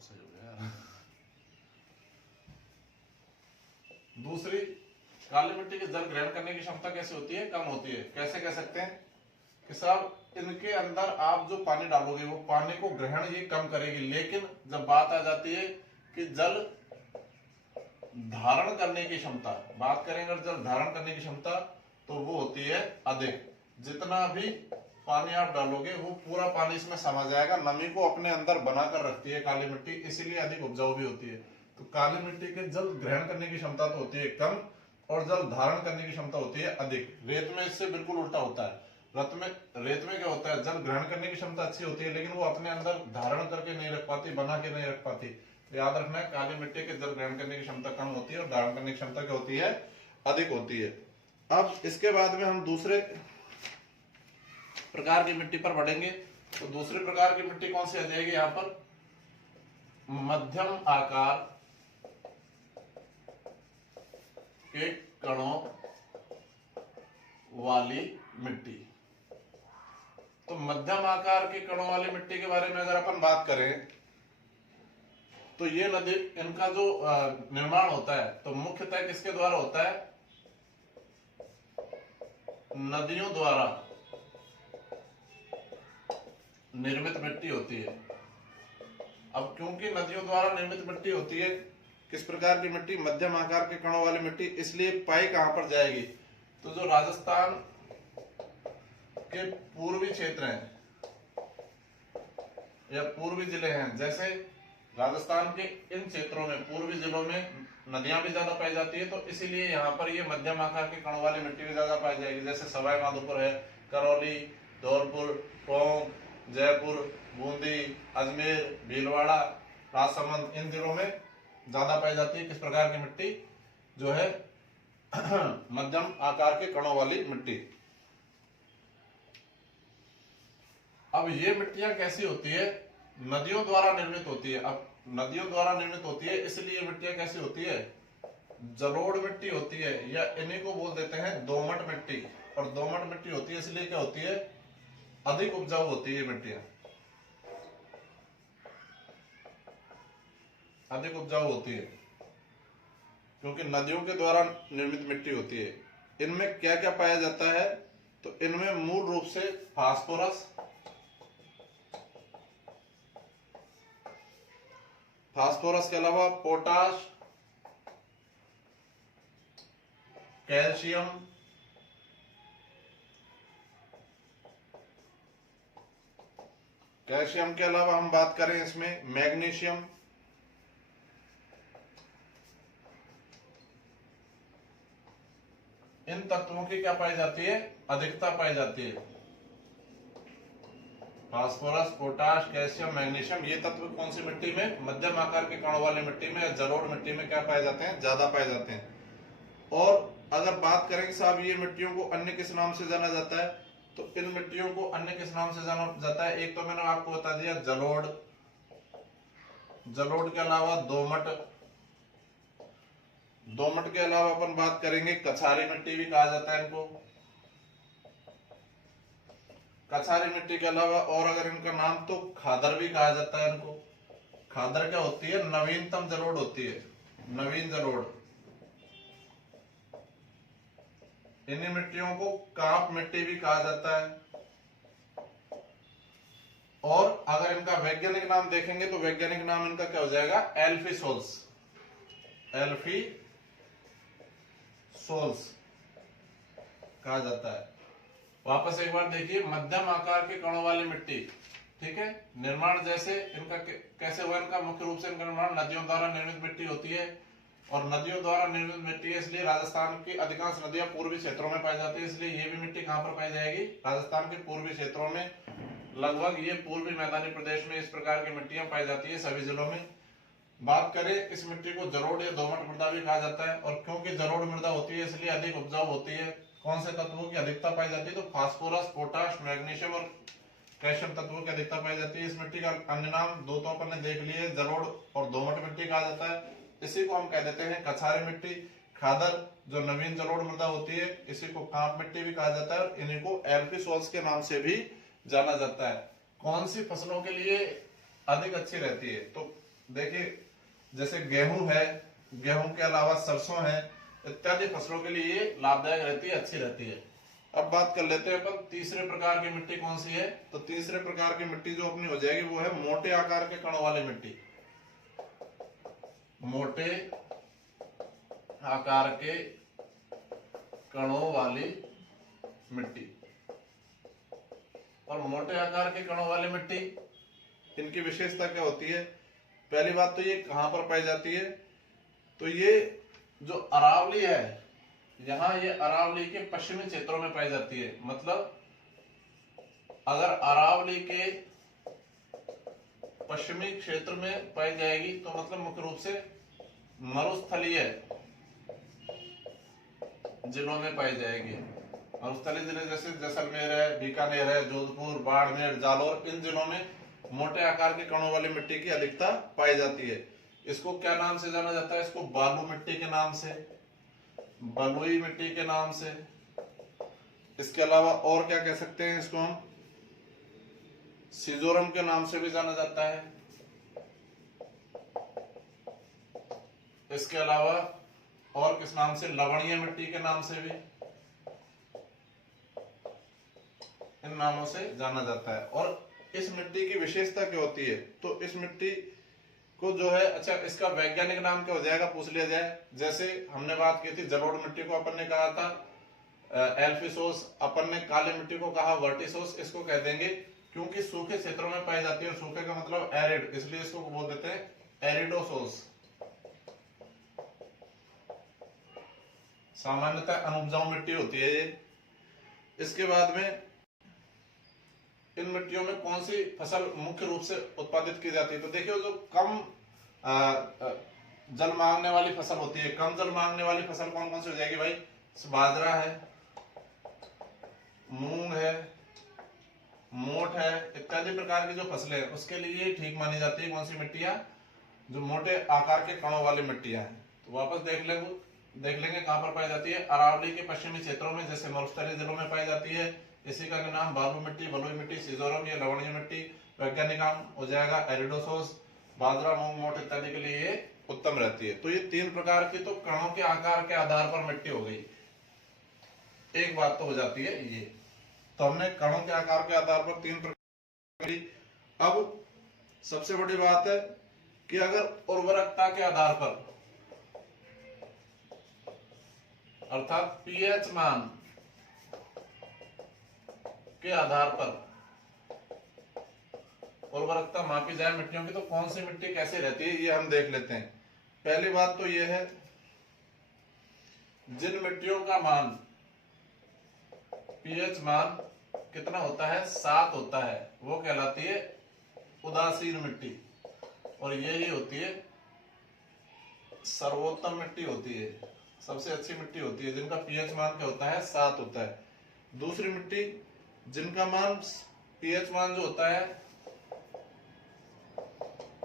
सही हो गया यार। दूसरी, काली मिट्टी की जल ग्रहण करने की क्षमता कैसे होती है? कम होती है। कैसे कह सकते हैं कि साहब इनके अंदर आप जो पानी डालोगे वो पानी को ग्रहण ये कम करेगी, लेकिन जब बात आ जाती है कि जल धारण करने की क्षमता, बात करेंगे अगर जल धारण करने की क्षमता, तो वो होती है अधिक। जितना भी पानी आप डालोगे वो पूरा पानी इसमें समा जाएगा, नमी को अपने अंदर बनाकर रखती है काली मिट्टी, इसीलिए अधिक उपजाऊ भी होती है। तो काली मिट्टी के जल ग्रहण करने की क्षमता तो होती है कम और जल धारण करने की क्षमता होती है अधिक। रेत में इससे बिल्कुल उल्टा होता है। रेत में क्या होता है, जल ग्रहण करने की क्षमता अच्छी होती है लेकिन वो अपने अंदर धारण करके नहीं रख पाती, बना के नहीं रख पाती। तो याद रखना है काली मिट्टी के जल ग्रहण करने की क्षमता कम होती है और धारण करने की क्षमता क्या होती है? अधिक होती है। अब इसके बाद में हम दूसरे प्रकार की मिट्टी पर बढ़ेंगे। तो दूसरे प्रकार की मिट्टी कौन सी आ जाएगी यहां पर? मध्यम आकार के कणों वाली मिट्टी। तो मध्यम आकार के कणों वाली मिट्टी के बारे में अगर अपन बात करें तो ये नदी, इनका जो निर्माण होता है तो मुख्यतः किसके द्वारा होता है? नदियों द्वारा निर्मित मिट्टी होती है। अब क्योंकि नदियों द्वारा निर्मित मिट्टी होती है, किस प्रकार की मिट्टी? मध्यम आकार के कणों वाली मिट्टी। इसलिए पाई कहां पर जाएगी? तो जो राजस्थान के पूर्वी क्षेत्र हैं या पूर्वी जिले हैं, जैसे राजस्थान के इन क्षेत्रों में, पूर्वी जिलों में नदियां भी ज्यादा पाई जाती है, तो इसीलिए यहाँ पर ये मध्यम आकार के कणों वाली मिट्टी भी ज्यादा पाई जाएगी। जैसे सवाई माधोपुर है, करौली, धौलपुर, टोंक, जयपुर, बूंदी, अजमेर, भीलवाड़ा, राजसमंद, इन जिलों में ज्यादा पाई जाती है किस प्रकार की मिट्टी? जो है मध्यम आकार के कणों वाली मिट्टी। अब ये मिट्टियां कैसी होती है? नदियों द्वारा निर्मित होती है। अब नदियों द्वारा निर्मित होती है इसलिए मिट्टियां कैसी होती है? जलोढ़ मिट्टी होती है, या इन्हीं को बोल देते हैं दोमट मिट्टी। और दोमट मिट्टी होती है इसलिए क्या होती है? अधिक उपजाऊ होती है मिट्टियां, अधिक उपजाऊ होती है क्योंकि नदियों के द्वारा निर्मित मिट्टी होती है। इनमें क्या क्या पाया जाता है? तो इनमें मूल रूप से फास्फोरस, फास्फोरस के अलावा पोटाश, कैल्शियम, कैल्शियम के अलावा हम बात करें इसमें मैग्नीशियम, इन तत्वों की क्या पाई जाती है? अधिकता पाई जाती है। फास्फोरस, पोटाश, कैल्शियम, मैग्नीशियम, ये तत्व कौन सी मिट्टी में? मध्यम आकार के कणों वाली मिट्टी में या जलोढ़ मिट्टी में क्या पाए जाते हैं? ज्यादा पाए जाते हैं। और अगर बात करें कि साहब ये मिट्टियों को अन्य किस नाम से जाना जाता है, तो इन मिट्टियों को अन्य किस नाम से जाना जाता है? एक तो मैंने आपको बता दिया जलोढ़, जलोढ़ के अलावा दोमट, दोमट के अलावा अपन बात करेंगे कछारी मिट्टी भी कहा जाता है इनको। कछारी मिट्टी के अलावा और अगर इनका नाम तो खादर भी कहा जाता है इनको। खादर क्या होती है? नवीनतम जलोढ़ होती है, नवीन जलोढ़। इन्हीं मिट्टियों को कांप मिट्टी भी कहा जाता है। और अगर इनका वैज्ञानिक नाम देखेंगे तो वैज्ञानिक नाम इनका क्या हो जाएगा? एल्फीसोल्स, एल्फीसोल्स कहा जाता है। वापस एक बार देखिए, मध्यम आकार के कणों वाली मिट्टी, ठीक है। निर्माण जैसे इनका कैसे हुआ? इनका मुख्य रूप से इनका निर्माण नदियों द्वारा निर्मित मिट्टी होती है, और नदियों द्वारा निर्मित मिट्टी है इसलिए राजस्थान की अधिकांश नदियां पूर्वी क्षेत्रों में पाई जाती है, इसलिए ये भी मिट्टी कहां पर पाई जाएगी? राजस्थान के पूर्वी क्षेत्रों में, लगभग ये पूर्वी मैदानी प्रदेश में इस प्रकार की मिट्टियां पाई जाती है सभी जिलों में। बात करें इस मिट्टी को जलोढ़ या दोमट मृदा भी कहा जाता है, और क्योंकि जलोढ़ मृदा होती है इसलिए अधिक उपजाऊ होती है। कौन से तत्वों की अधिकता पाई जाती है? तो फास्फोरस, पोटाश, मैग्नीशियम और कैल्शियम तत्वों की अधिकता पाई जाती है। इस मिट्टी का अन्य नाम दो तो अपन ने देख लिए, जलोढ़ और दोमट मिट्टी कहा जाता है। इसी को हम कह देते हैं कछारी मिट्टी। खादर जो नवीन जलोढ़ मृदा होती है, इसी को कांप मिट्टी भी कहा जाता है, और इन्हीं को एल्फीसोल्स के नाम से भी जाना जाता है। कौन सी फसलों के लिए अधिक अच्छी रहती है? तो देखिए जैसे गेहूं है, गेहूं के अलावा सरसों है, इत्यादि फसलों के लिए ये लाभदायक रहती है, अच्छी रहती है। अब बात कर लेते हैं अपन तीसरे प्रकार की मिट्टी कौन सी है। तो तीसरे प्रकार की मिट्टी जो अपनी हो जाएगी वो है मोटे आकार के कणों वाली मिट्टी। मोटे आकार के कणों वाली मिट्टी। और मोटे आकार के कणों वाली मिट्टी, इनकी विशेषता क्या होती है? पहली बात तो ये कहां पर पाई जाती है? तो ये जो अरावली है, यहाँ ये अरावली के पश्चिमी क्षेत्रों में पाई जाती है। मतलब अगर अरावली के पश्चिमी क्षेत्र में पाई जाएगी तो मतलब मुख्य रूप से मरुस्थलीय जिलों में पाई जाएगी। मरुस्थलीय जिले जैसे जैसलमेर है, बीकानेर है, जोधपुर, बाड़मेर, जालौर, इन जिलों में मोटे आकार के कणों वाली मिट्टी की अधिकता पाई जाती है। इसको क्या नाम से जाना जाता है? इसको बालू मिट्टी के नाम से, बलुई मिट्टी के नाम से। इसके अलावा और क्या कह सकते हैं? इसको हम सिजोरम के नाम से भी जाना जाता है। इसके अलावा और किस नाम से? लवणीय मिट्टी के नाम से भी, इन नामों से जाना जाता है। और इस मिट्टी की विशेषता क्या होती है? तो इस मिट्टी को जो है, अच्छा इसका वैज्ञानिक नाम क्या हो जाएगा पूछ लिया जाए। जैसे हमने बात की थी जलोढ़ मिट्टी को अपन ने कहा था एल्फिसोस, अपन ने काली मिट्टी को कहा वर्टिसोस। इसको कह देंगे क्योंकि सूखे क्षेत्रों में पाई जाती है, और सूखे का मतलब एरिड, इसलिए इसको बोल देते हैं एरिडोसोस। सामान्यतः अनुपजाऊ मिट्टी होती है ये। इसके बाद में इन मिट्टियों में कौन सी फसल मुख्य रूप से उत्पादित की जाती है? तो देखिए जो कम जल मांगने वाली फसल होती है, कम जल मांगने वाली फसल कौन कौन सी हो जाएगी भाई? बाजरा है, मूंग है, मोठ है, इत्यादि प्रकार की जो फसलें हैं उसके लिए ठीक मानी जाती है कौन सी मिट्टियां? जो मोटे आकार के कणों वाली मिट्टियां हैं। तो वापस देख लेंगे कहां पर पाई जाती है? अरावली के पश्चिमी क्षेत्रों में, जैसे मरुस्थलीय जिलों में पाई जाती है। इसी का नाम बालू मिट्टी, बलुई मिट्टी, सिजोरम या लवणीय मिट्टी। वैज्ञानिक नाम हो जाएगा एरिडोसोस। बाजरा, मूंग, मोठ इत्यादि के लिए ये उत्तम रहती है। तो ये तीन प्रकार की तो कणों के आकार के आधार पर मिट्टी हो गई। एक बात तो हो जाती है ये, तो हमने कणों के आकार के आधार पर तीन प्रकार की। अब सबसे बड़ी बात है कि अगर उर्वरकता के आधार पर, अर्थात पीएच मान के आधार पर उर्वरकता मापी जाए मिट्टियों की, तो कौन सी मिट्टी कैसे रहती है ये हम देख लेते हैं। पहली बात तो ये है, जिन मिट्टियों का मान पीएच मान कितना होता है? 7 होता है, वो कहलाती है उदासीन मिट्टी। और ये होती है सर्वोत्तम मिट्टी होती है, सबसे अच्छी मिट्टी होती है, जिनका पीएच मान क्या होता है? 7 होता है। दूसरी मिट्टी जिनका मान पीएच मान जो होता है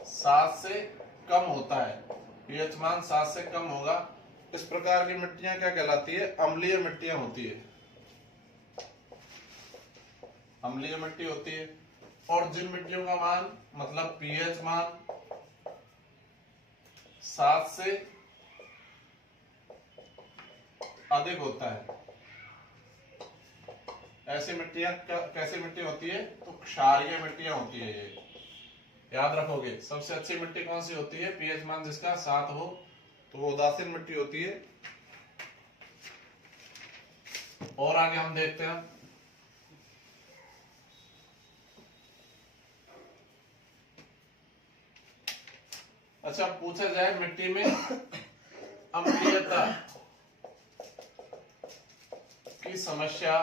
7 से कम होता है, पीएच मान 7 से कम होगा, इस प्रकार की मिट्टियां क्या कहलाती है? अम्लीय मिट्टियां होती है, अम्लीय मिट्टी होती है। और जिन मिट्टियों का मान मतलब पीएच मान 7 से अधिक होता है, ऐसी मिट्टियां कैसी मिट्टी होती है? तो क्षारीय मिट्टियां होती है। ये याद रखोगे। सबसे अच्छी मिट्टी कौन सी होती है? पीएच मान जिसका 7 हो, तो वो उदासीन मिट्टी होती है। और आगे हम देखते हैं, अच्छा पूछा जाए मिट्टी में अम्लीयता की समस्या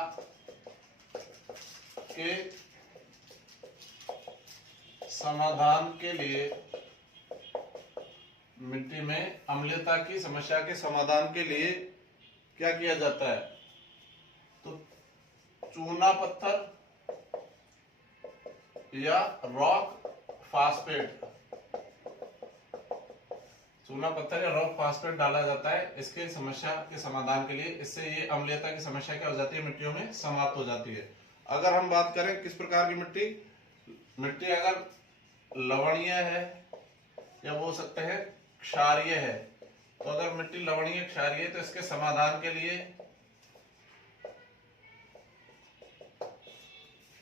के समाधान के लिए, मिट्टी में अम्लीयता की समस्या के समाधान के लिए क्या किया जाता है? तो चूना पत्थर या रॉक फास्फेट, चूना पत्थर या रॉक फास्फेट डाला जाता है इसके समस्या के समाधान के लिए। इससे ये अम्लीयता की समस्या क्या हो जाती है? मिट्टियों में समाप्त हो जाती है। अगर हम बात करें किस प्रकार की मिट्टी, मिट्टी अगर लवणीय है या बोल सकते हैं क्षारीय है। तो अगर मिट्टी लवणीय क्षारीय तो इसके समाधान के लिए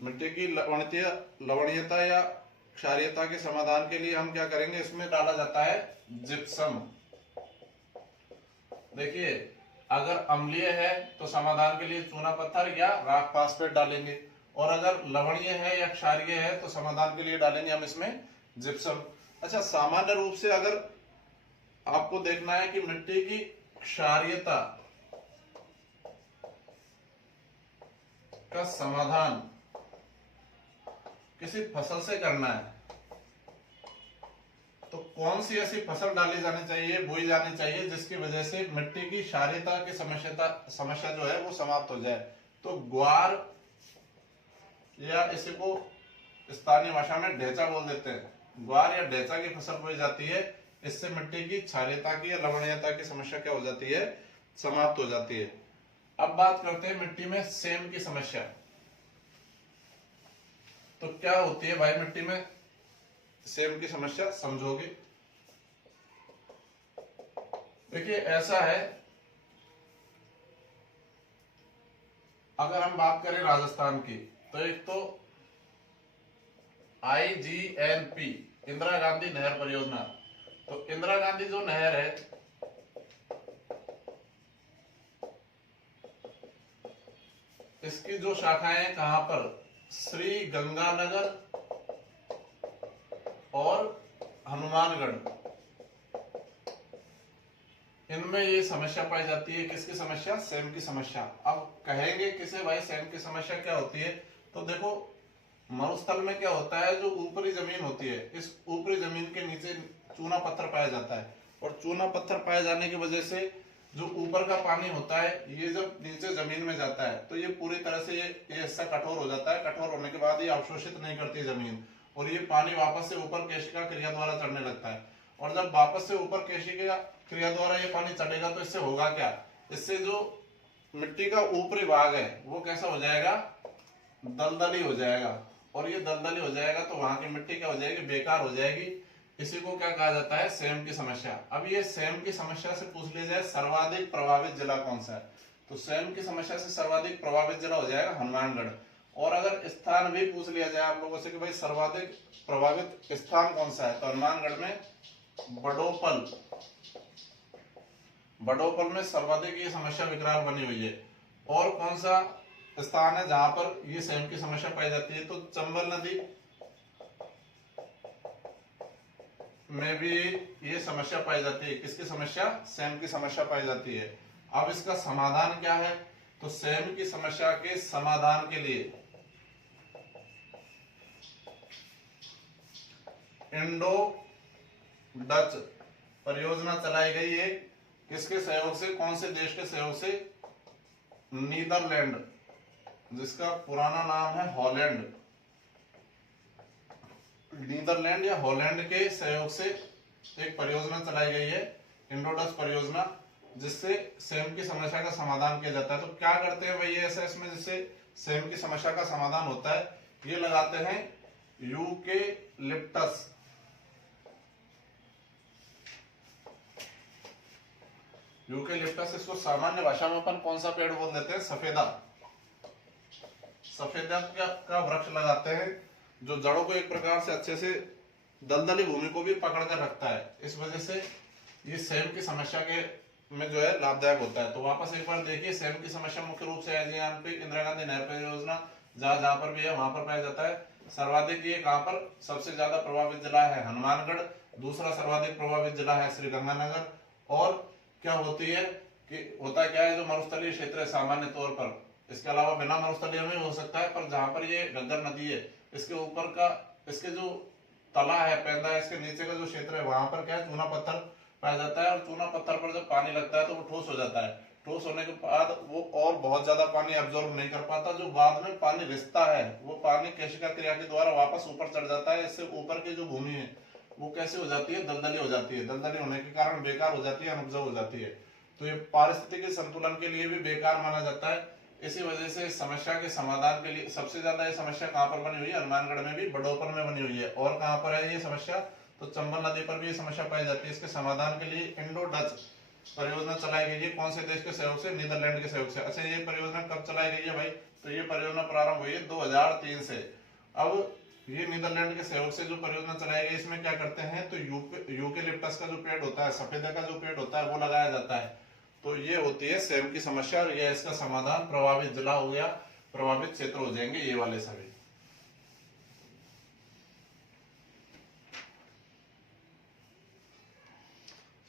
मिट्टी की लवणीयता या क्षारीयता के समाधान के लिए हम क्या करेंगे, इसमें डाला जाता है जिप्सम। देखिए अगर अम्लीय है तो समाधान के लिए चूना पत्थर या राख फास्फेट डालेंगे, और अगर लवणीय है या क्षारीय है तो समाधान के लिए डालेंगे हम इसमें जिप्सम। अच्छा, सामान्य रूप से अगर आपको देखना है कि मिट्टी की क्षारीयता का समाधान किसी फसल से करना है तो कौन सी ऐसी फसल डाली जानी चाहिए, बोई जानी चाहिए जिसकी वजह से मिट्टी की क्षारीयता की समस्या जो है वो समाप्त हो जाए। तो ग्वार या इसी को स्थानीय भाषा में ढेचा बोल देते हैं, ग्वार या ढेचा की फसल बोई जाती है। इससे मिट्टी की क्षारीयता की या लवणीयता की समस्या क्या हो जाती है, समाप्त हो जाती है। अब बात करते हैं मिट्टी में सेम की समस्या। तो क्या होती है भाई मिट्टी में सेम की समस्या, समझोगे। देखिए ऐसा है, अगर हम बात करें राजस्थान की तो एक तो IGNP इंदिरा गांधी नहर परियोजना। तो इंदिरा गांधी जो नहर है इसकी जो शाखाएं कहां पर, श्री गंगानगर और हनुमानगढ़, इनमें ये समस्या पाई जाती है। किसकी समस्या, सेम की समस्या। अब कहेंगे किसे भाई सेम की समस्या क्या होती है, तो देखो मरुस्थल में क्या होता है, जो ऊपरी जमीन होती है इस ऊपरी जमीन के नीचे चूना पत्थर पाया जाता है, और चूना पत्थर पाए जाने की वजह से जो ऊपर का पानी होता है ये जब नीचे जमीन में जाता है तो ये पूरी तरह से ये हिस्सा कठोर हो जाता है। कठोर होने के बाद ये अवशोषित नहीं करती जमीन, और ये पानी वापस से ऊपर केशिका क्रिया द्वारा चढ़ने लगता है। और जब वापस से ऊपर केशिका क्रिया द्वारा ये पानी चढ़ेगा तो इससे होगा क्या, इससे जो मिट्टी का ऊपरी भाग है वो कैसा हो जाएगा, दलदली हो जाएगा। और ये दलदली हो जाएगा तो वहां की मिट्टी क्या हो जाएगी, बेकार हो जाएगी। इसी को क्या कहा जाता है, सेम की समस्या। अब ये सेम की समस्या से पूछ लिया जाए सर्वाधिक प्रभावित जिला कौन सा है, तो सेम की समस्या से सर्वाधिक प्रभावित जिला हो जाएगा हनुमानगढ़। और अगर स्थान भी पूछ लिया जाए आप लोगों से कि भाई सर्वाधिक प्रभावित स्थान कौन सा है, तो हनुमानगढ़ में बडोपल में सर्वाधिक ये समस्या विकराल बनी हुई है। और कौन सा स्थान है जहां पर ये सेम की समस्या पाई जाती है, तो चंबल नदी में भी ये समस्या पाई जाती है। किसकी समस्या, सेम की समस्या पाई जाती है। अब इसका समाधान क्या है, तो सेम की समस्या के समाधान के लिए इंडो डच परियोजना चलाई गई है। किसके सहयोग से, कौन से देश के सहयोग से, नीदरलैंड, जिसका पुराना नाम है हॉलैंड, नीदरलैंड या हॉलैंड के सहयोग से एक परियोजना चलाई गई है, इंडोडच परियोजना, जिससे सेम की समस्या का समाधान किया जाता है। तो क्या करते हैं भाई ऐसा इसमें जिससे सेम की समस्या का समाधान होता है, ये लगाते हैं यूकेलिप्टस। यूकेलिप्टस, इसको सामान्य भाषा में अपन कौन सा पेड़ बोल देते हैं, सफेदा। सफेदा का वृक्ष लगाते हैं जो जड़ों को एक प्रकार से अच्छे से दलदली भूमि को भी पकड़ कर रखता है। इस वजह से ये सेम की समस्या के में जो है लाभदायक होता है। तो वापस एक बार देखिए, सेम की समस्या मुख्य रूप से IGNP इंदिरा गांधी नहर परियोजना जहां जहां पर भी है वहां पर पाया जाता है। सर्वाधिक ये कहां पर, सबसे ज्यादा प्रभावित जिला है हनुमानगढ़, दूसरा सर्वाधिक प्रभावित जिला है श्रीगंगानगर। और क्या होती है कि होता क्या है, जो मरुस्थलीय क्षेत्र है सामान्य तौर पर, इसके अलावा बिना मरुस्थलीय में हो सकता है, पर जहां पर ये घग्गर नदी है इसके ऊपर का, इसके जो तला है, पैदा है, इसके नीचे का जो क्षेत्र है वहां पर क्या है, चूना पत्थर पाया जाता है। और चूना पत्थर पर जब पानी लगता है तो वो ठोस हो जाता है। ठोस होने के बाद वो और बहुत ज्यादा पानी एब्जॉर्ब नहीं कर पाता, जो बाद में पानी रिसता है वो पानी केशिका क्रिया के द्वारा वापस ऊपर चढ़ जाता है। इससे ऊपर की जो भूमि है वो कैसे हो जाती है, दलदली हो जाती है। दलदली होने के कारण बेकार हो जाती है, अनउपजाऊ हो जाती है। तो ये पारिस्थितिकी संतुलन के लिए भी बेकार माना जाता है। इसी वजह से इस समस्या के समाधान के लिए सबसे ज्यादा ये समस्या कहां पर बनी हुई है, हनुमानगढ़ में भी, बडोपल में बनी हुई है। और कहां पर है ये समस्या, तो चंबल नदी पर भी ये समस्या पाई जाती है। इसके समाधान के लिए इंडो डच परियोजना चलाई गई है। कौन से देश के सहयोग से? नीदरलैंड के सहयोग से। अच्छा, ये परियोजना कब चलाई गई है भाई? तो ये परियोजना प्रारंभ हुई है 2003 से। अब ये नीदरलैंड के सहयोग से जो परियोजना चलाई गई, इसमें क्या करते हैं, तो यूकेलिप्टस का जो पेड़ होता है, सफेदा का जो पेड़ होता है, वो लगाया जाता है। तो ये होती है सेम की समस्या, और यह इसका समाधान। प्रभावित जिला हो गया, प्रभावित क्षेत्र हो जाएंगे ये वाले सभी।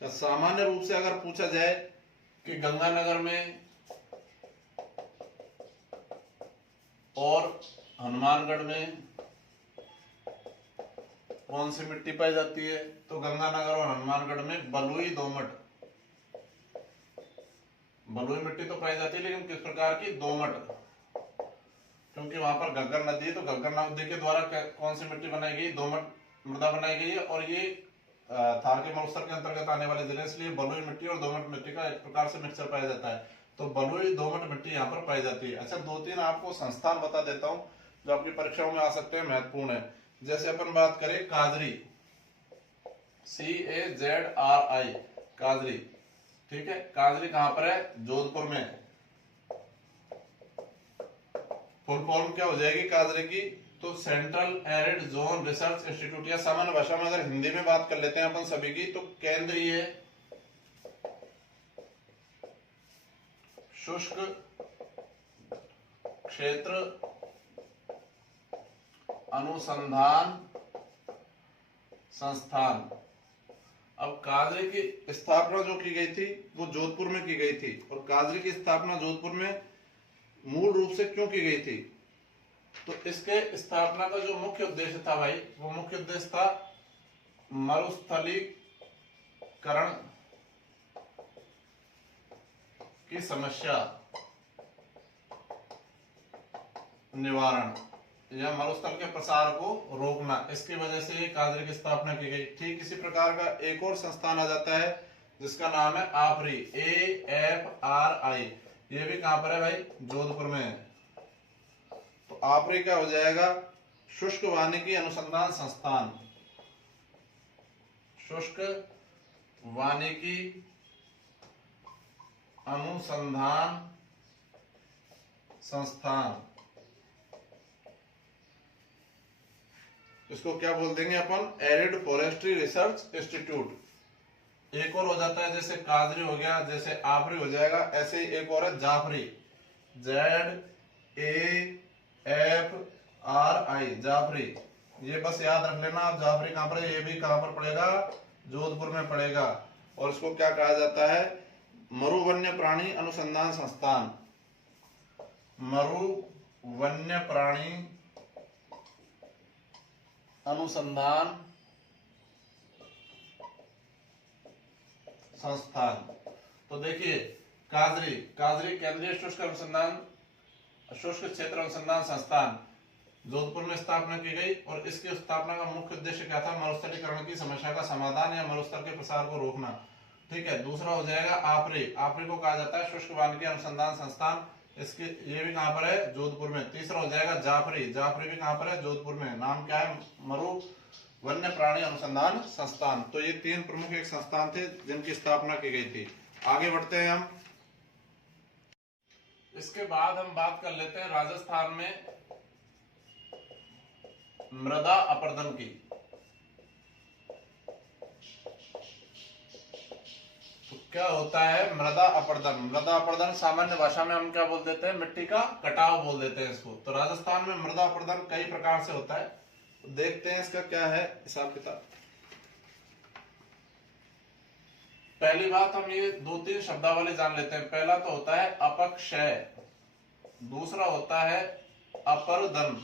सामान्य रूप से अगर पूछा जाए कि गंगानगर में और हनुमानगढ़ में कौन सी मिट्टी पाई जाती है, तो गंगानगर और हनुमानगढ़ में बलुई दोमट, बलुई मिट्टी तो पाई जाती है, लेकिन किस प्रकार की? दोमट, क्योंकि वहां पर घग्गर नदी है। तो घग्गर नदी के द्वारा कौन सी मिट्टी बनाई गई? दोमट मृदा बनाई गई है, और ये थार के मरुस्थल के अंतर्गत आने वाले जिले, इसलिए बलुई मिट्टी और दोमट मिट्टी का एक प्रकार से मिक्सचर पाया जाता है। तो बलुई दोमट मिट्टी यहाँ पर पाई जाती है। अच्छा, 2-3 आपको संस्थान बता देता हूँ जो आपकी परीक्षाओं में आ सकते हैं, महत्वपूर्ण है। जैसे अपन बात करें काजरी, CAZRI, काजरी, ठीक है। काजरी कहां पर है? जोधपुर में। फुल फॉर्म क्या हो जाएगी काजरी की? तो central arid zone research institute, या सामान्य भाषा में अगर हिंदी में बात कर लेते हैं अपन सभी की, तो केंद्रीय शुष्क क्षेत्र अनुसंधान संस्थान। अब काजरी की स्थापना जो की गई थी वो जोधपुर में की गई थी, और काजरी की स्थापना जोधपुर में मूल रूप से क्यों की गई थी? तो इसके स्थापना का जो मुख्य उद्देश्य था भाई, वो मुख्य उद्देश्य था मरुस्थलीकरण की समस्या निवारण, या मरुस्थल के प्रसार को रोकना। इसकी वजह से ये काजरी की स्थापना की गई। ठीक इसी प्रकार का एक और संस्थान आ जाता है जिसका नाम है AFRI, AFRI। ये भी कहां पर है भाई? जोधपुर में है। तो AFRI क्या हो जाएगा? शुष्क वानिकी अनुसंधान संस्थान, शुष्क वानिकी अनुसंधान संस्थान। इसको क्या बोल देंगे अपन? Arid forestry research institute. एक और हो जाता है, जैसे काजरी हो गया, जैसे AFRI हो जाएगा, ऐसे ही एक और है जाफरी, ZAFRI, जाफरी। ये बस याद रख लेना आप, जाफरी कहां पर है? ये भी कहां पर पड़ेगा? जोधपुर में पड़ेगा। और इसको क्या कहा जाता है? मरु वन्य प्राणी अनुसंधान संस्थान, मरु वन्य प्राणी अनुसंधान संस्थान। तो देखिए, काजरी, काजरी केंद्रीय शुष्क क्षेत्र अनुसंधान संस्थान जोधपुर में स्थापना की गई, और इसकी स्थापना का मुख्य उद्देश्य क्या था? मरुस्थलीकरण की समस्या का समाधान या मरुस्थल के प्रसार को रोकना, ठीक है। दूसरा हो जाएगा AFRI, AFRI को कहा जाता है शुष्क वानिकी अनुसंधान संस्थान, इसके ये भी कहां पर है? जोधपुर में। तीसरा हो जाएगा जाफरी, जाफरी भी कहां पर है? जोधपुर में। नाम क्या है? मरु वन्य प्राणी अनुसंधान संस्थान। तो ये 3 प्रमुख एक संस्थान थे जिनकी स्थापना की गई थी। आगे बढ़ते हैं हम। इसके बाद हम बात कर लेते हैं राजस्थान में मृदा अपरदन की। तो क्या होता है मृदा अपरदन? मृदा अपरदन सामान्य भाषा में हम क्या बोल देते हैं? मिट्टी का कटाव बोल देते हैं इसको। तो राजस्थान में मृदा अपरदन कई प्रकार से होता है, देखते हैं इसका क्या है हिसाब किताब। पहली बात हम ये 2-3 शब्दावली जान लेते हैं। पहला तो होता है अपक्षय, दूसरा होता है अपरदन,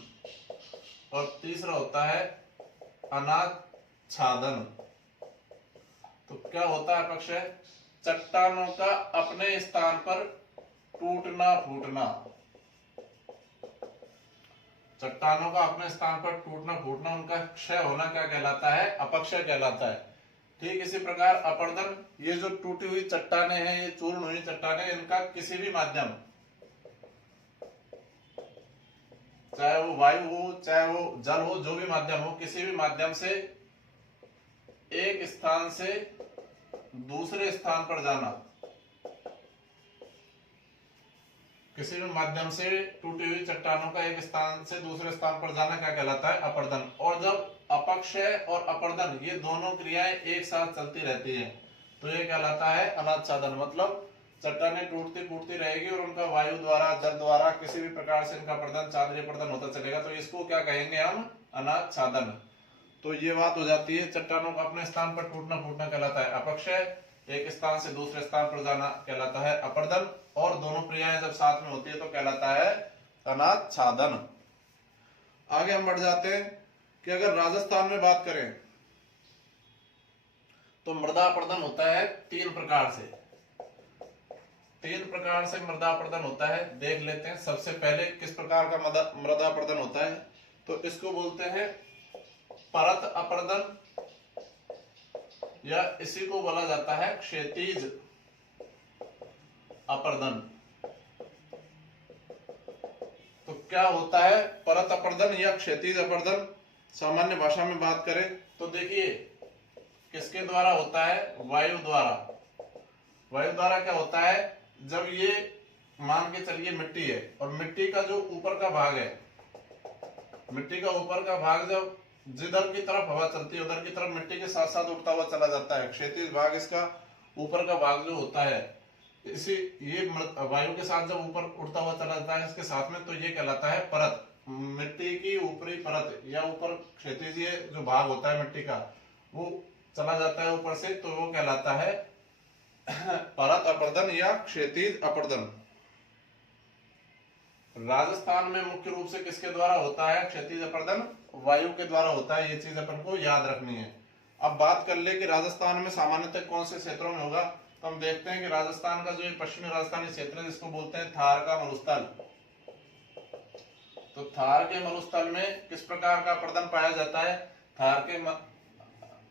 और तीसरा होता है अनाच्छादन। तो क्या होता है अपक्षय? चट्टानों का अपने स्थान पर टूटना फूटना, चट्टानों का अपने स्थान पर टूटना फूटना, उनका क्षय होना क्या कहलाता है? अपक्षय कहलाता है। ठीक इसी प्रकार अपरदन, ये जो टूटी हुई चट्टाने हैं, ये चूर्ण हुई चट्टाने, इनका किसी भी माध्यम, चाहे वो वायु हो चाहे वो जल हो, जो भी माध्यम हो, किसी भी माध्यम से एक स्थान से दूसरे स्थान पर जाना, किसी भी माध्यम से टूटी हुई चट्टानों का एक स्थान से दूसरे स्थान पर जाना क्या कहलाता है? अपर्दन। और जब अपक्षय और अपर्दन ये दोनों क्रियाएं एक साथ चलती रहती हैं तो ये कहलाता है अनाच्छादन। मतलब चट्टानें टूटती फूटती रहेगी और उनका वायु द्वारा, जल द्वारा किसी भी प्रकार से इनका अपर्दन, चांद्रीय अपर्दन होता चलेगा, तो इसको क्या कहेंगे हम? अनाच्छादन। तो ये बात हो जाती है, चट्टानों का अपने स्थान पर टूटना फूटना कहलाता है अपक्षय, एक स्थान से दूसरे स्थान पर जाना कहलाता है अपर्दन, और दोनों क्रियाएं जब साथ में होती है तो कहलाता है अनाच्छादन। आगे हम बढ़ जाते हैं कि अगर राजस्थान में बात करें तो मृदा अपर्दन होता है तीन प्रकार से। तीन प्रकार से मृदा अपर्दन होता है, देख लेते हैं। सबसे पहले किस प्रकार का मृदा अपर्दन होता है? तो इसको बोलते हैं परत अपर्दन, या इसी को बोला जाता है क्षैतिज अपर्दन। तो क्या होता है परत अपर्दन या क्षैतिज अपर्दन? सामान्य भाषा में बात करें तो देखिए किसके द्वारा होता है? वायु द्वारा। वायु द्वारा क्या होता है? जब ये मान के चलिए मिट्टी है और मिट्टी का जो ऊपर का भाग है, मिट्टी का ऊपर का भाग जब जिधर की तरफ हवा चलती है उधर की तरफ मिट्टी के साथ साथ उड़ता हुआ चला जाता है। क्षैतिज भाग इसका ऊपर का भाग जो होता है, इसी ये वायु के साथ जब ऊपर उड़ता हुआ चला जाता है इसके साथ में, तो ये कहलाता है परत। मिट्टी की ऊपरी परत या ऊपर क्षैतिज जो भाग होता है मिट्टी का वो चला जाता है ऊपर से, तो वो कहलाता है परत अपर्दन या क्षैतिज अपर्दन। राजस्थान में मुख्य रूप से किसके द्वारा होता है क्षैतिज अपर्दन? वायु के द्वारा होता है। ये चीज अपन को याद रखनी है। अब बात कर ले कि राजस्थान में सामान्यतः कौन से क्षेत्रों में होगा, तो हम देखते हैं कि राजस्थान का जो ये पश्चिमी राजस्थानी क्षेत्र है जिसको बोलते हैं थार का मरुस्थल, तो थार के मरुस्थल में किस प्रकार का अपर्दन पाया जाता है? थार के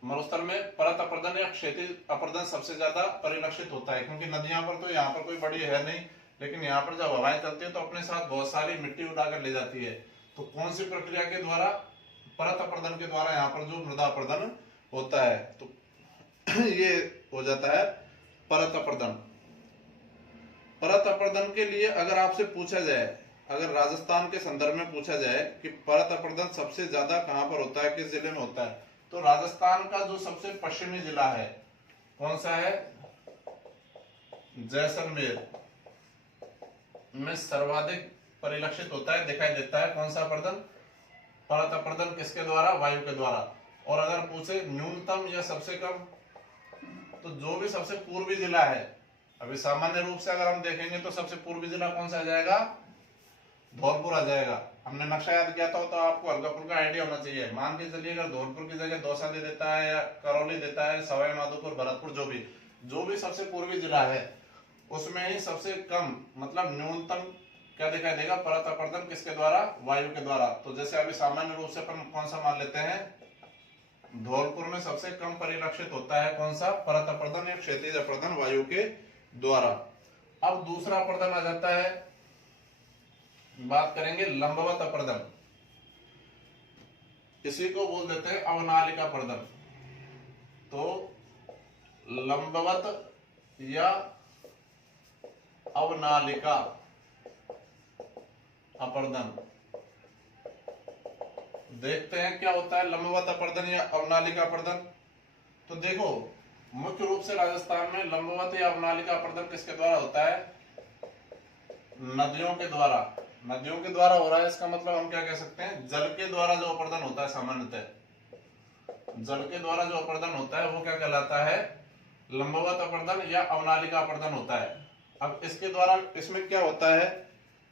मरुस्थल में परत अपर्दन या क्षैतिज अपर्दन सबसे ज्यादा परिलक्षित होता है, क्योंकि नदियां पर तो यहाँ पर कोई बड़ी है नहीं, लेकिन यहाँ पर जब हवाएं चलती है तो अपने साथ बहुत सारी मिट्टी उड़ाकर ले जाती है। तो कौन सी प्रक्रिया के द्वारा? परत अपर्दन के द्वारा यहाँ पर जो मृदा अपर्दन होता है, तो ये हो जाता है परत अपर्दन। परत अपर्दन के लिए अगर आपसे पूछा जाए, अगर राजस्थान के संदर्भ में पूछा जाए कि परत अपर्दन सबसे ज्यादा कहां पर होता है, किस जिले में होता है, तो राजस्थान का जो सबसे पश्चिमी जिला है कौन सा है? जैसलमेर में सर्वाधिक परिलक्षित होता है, दिखाई देता है। कौन सा अपर्दन? परत अपर्दन। किसके द्वारा? वायु के द्वारा। और अगर पूछे न्यूनतम या सबसे कम, तो जो भी सबसे पूर्वी जिला है, अभी सामान्य रूप से अगर हम देखेंगे तो सबसे पूर्वी जिला कौन सा आ जाएगा? धौलपुर आ जाएगा। हमने नक्शा याद किया था तो आपको हल्का फुल्का आइडिया होना चाहिए। मान के चलिए अगर धौलपुर की जगह दौसा दे देता है या करौली देता है, सवाई माधोपुर, भरतपुर, जो भी सबसे पूर्वी जिला है उसमें ही सबसे कम मतलब न्यूनतम क्या दिखाई देगा? परत अपर्दन। किसके द्वारा? वायु के द्वारा। तो जैसे अभी सामान्य रूप से अपन कौन सा मान लेते हैं? धौलपुर में सबसे कम परिलक्षित होता है कौन सा? परत अपर्दन या क्षैतिज अपर्दन वायु के द्वारा। अब दूसरा अपर्दन आ जाता है, बात करेंगे लंबवत अपर्दन। इसी को बोल देते हैं अवनालिका अपर्दन। तो लंबवत या अवनालिका अपर्दन, देखते हैं क्या होता है लंबवत अपर्दन या अवनालिका अपर्दन। तो देखो मुख्य रूप से राजस्थान में लंबवत या अवनालिका अपर्दन किसके द्वारा होता है? नदियों के द्वारा। नदियों के द्वारा हो रहा है, इसका मतलब हम क्या कह सकते हैं? जल के द्वारा जो अपर्दन होता है, सामान्यतः जल के द्वारा जो अपर्दन होता है वो क्या कहलाता है? लंबवत अपर्दन या अवनालिका अपर्दन होता है। अब इसके द्वारा इसमें क्या होता है,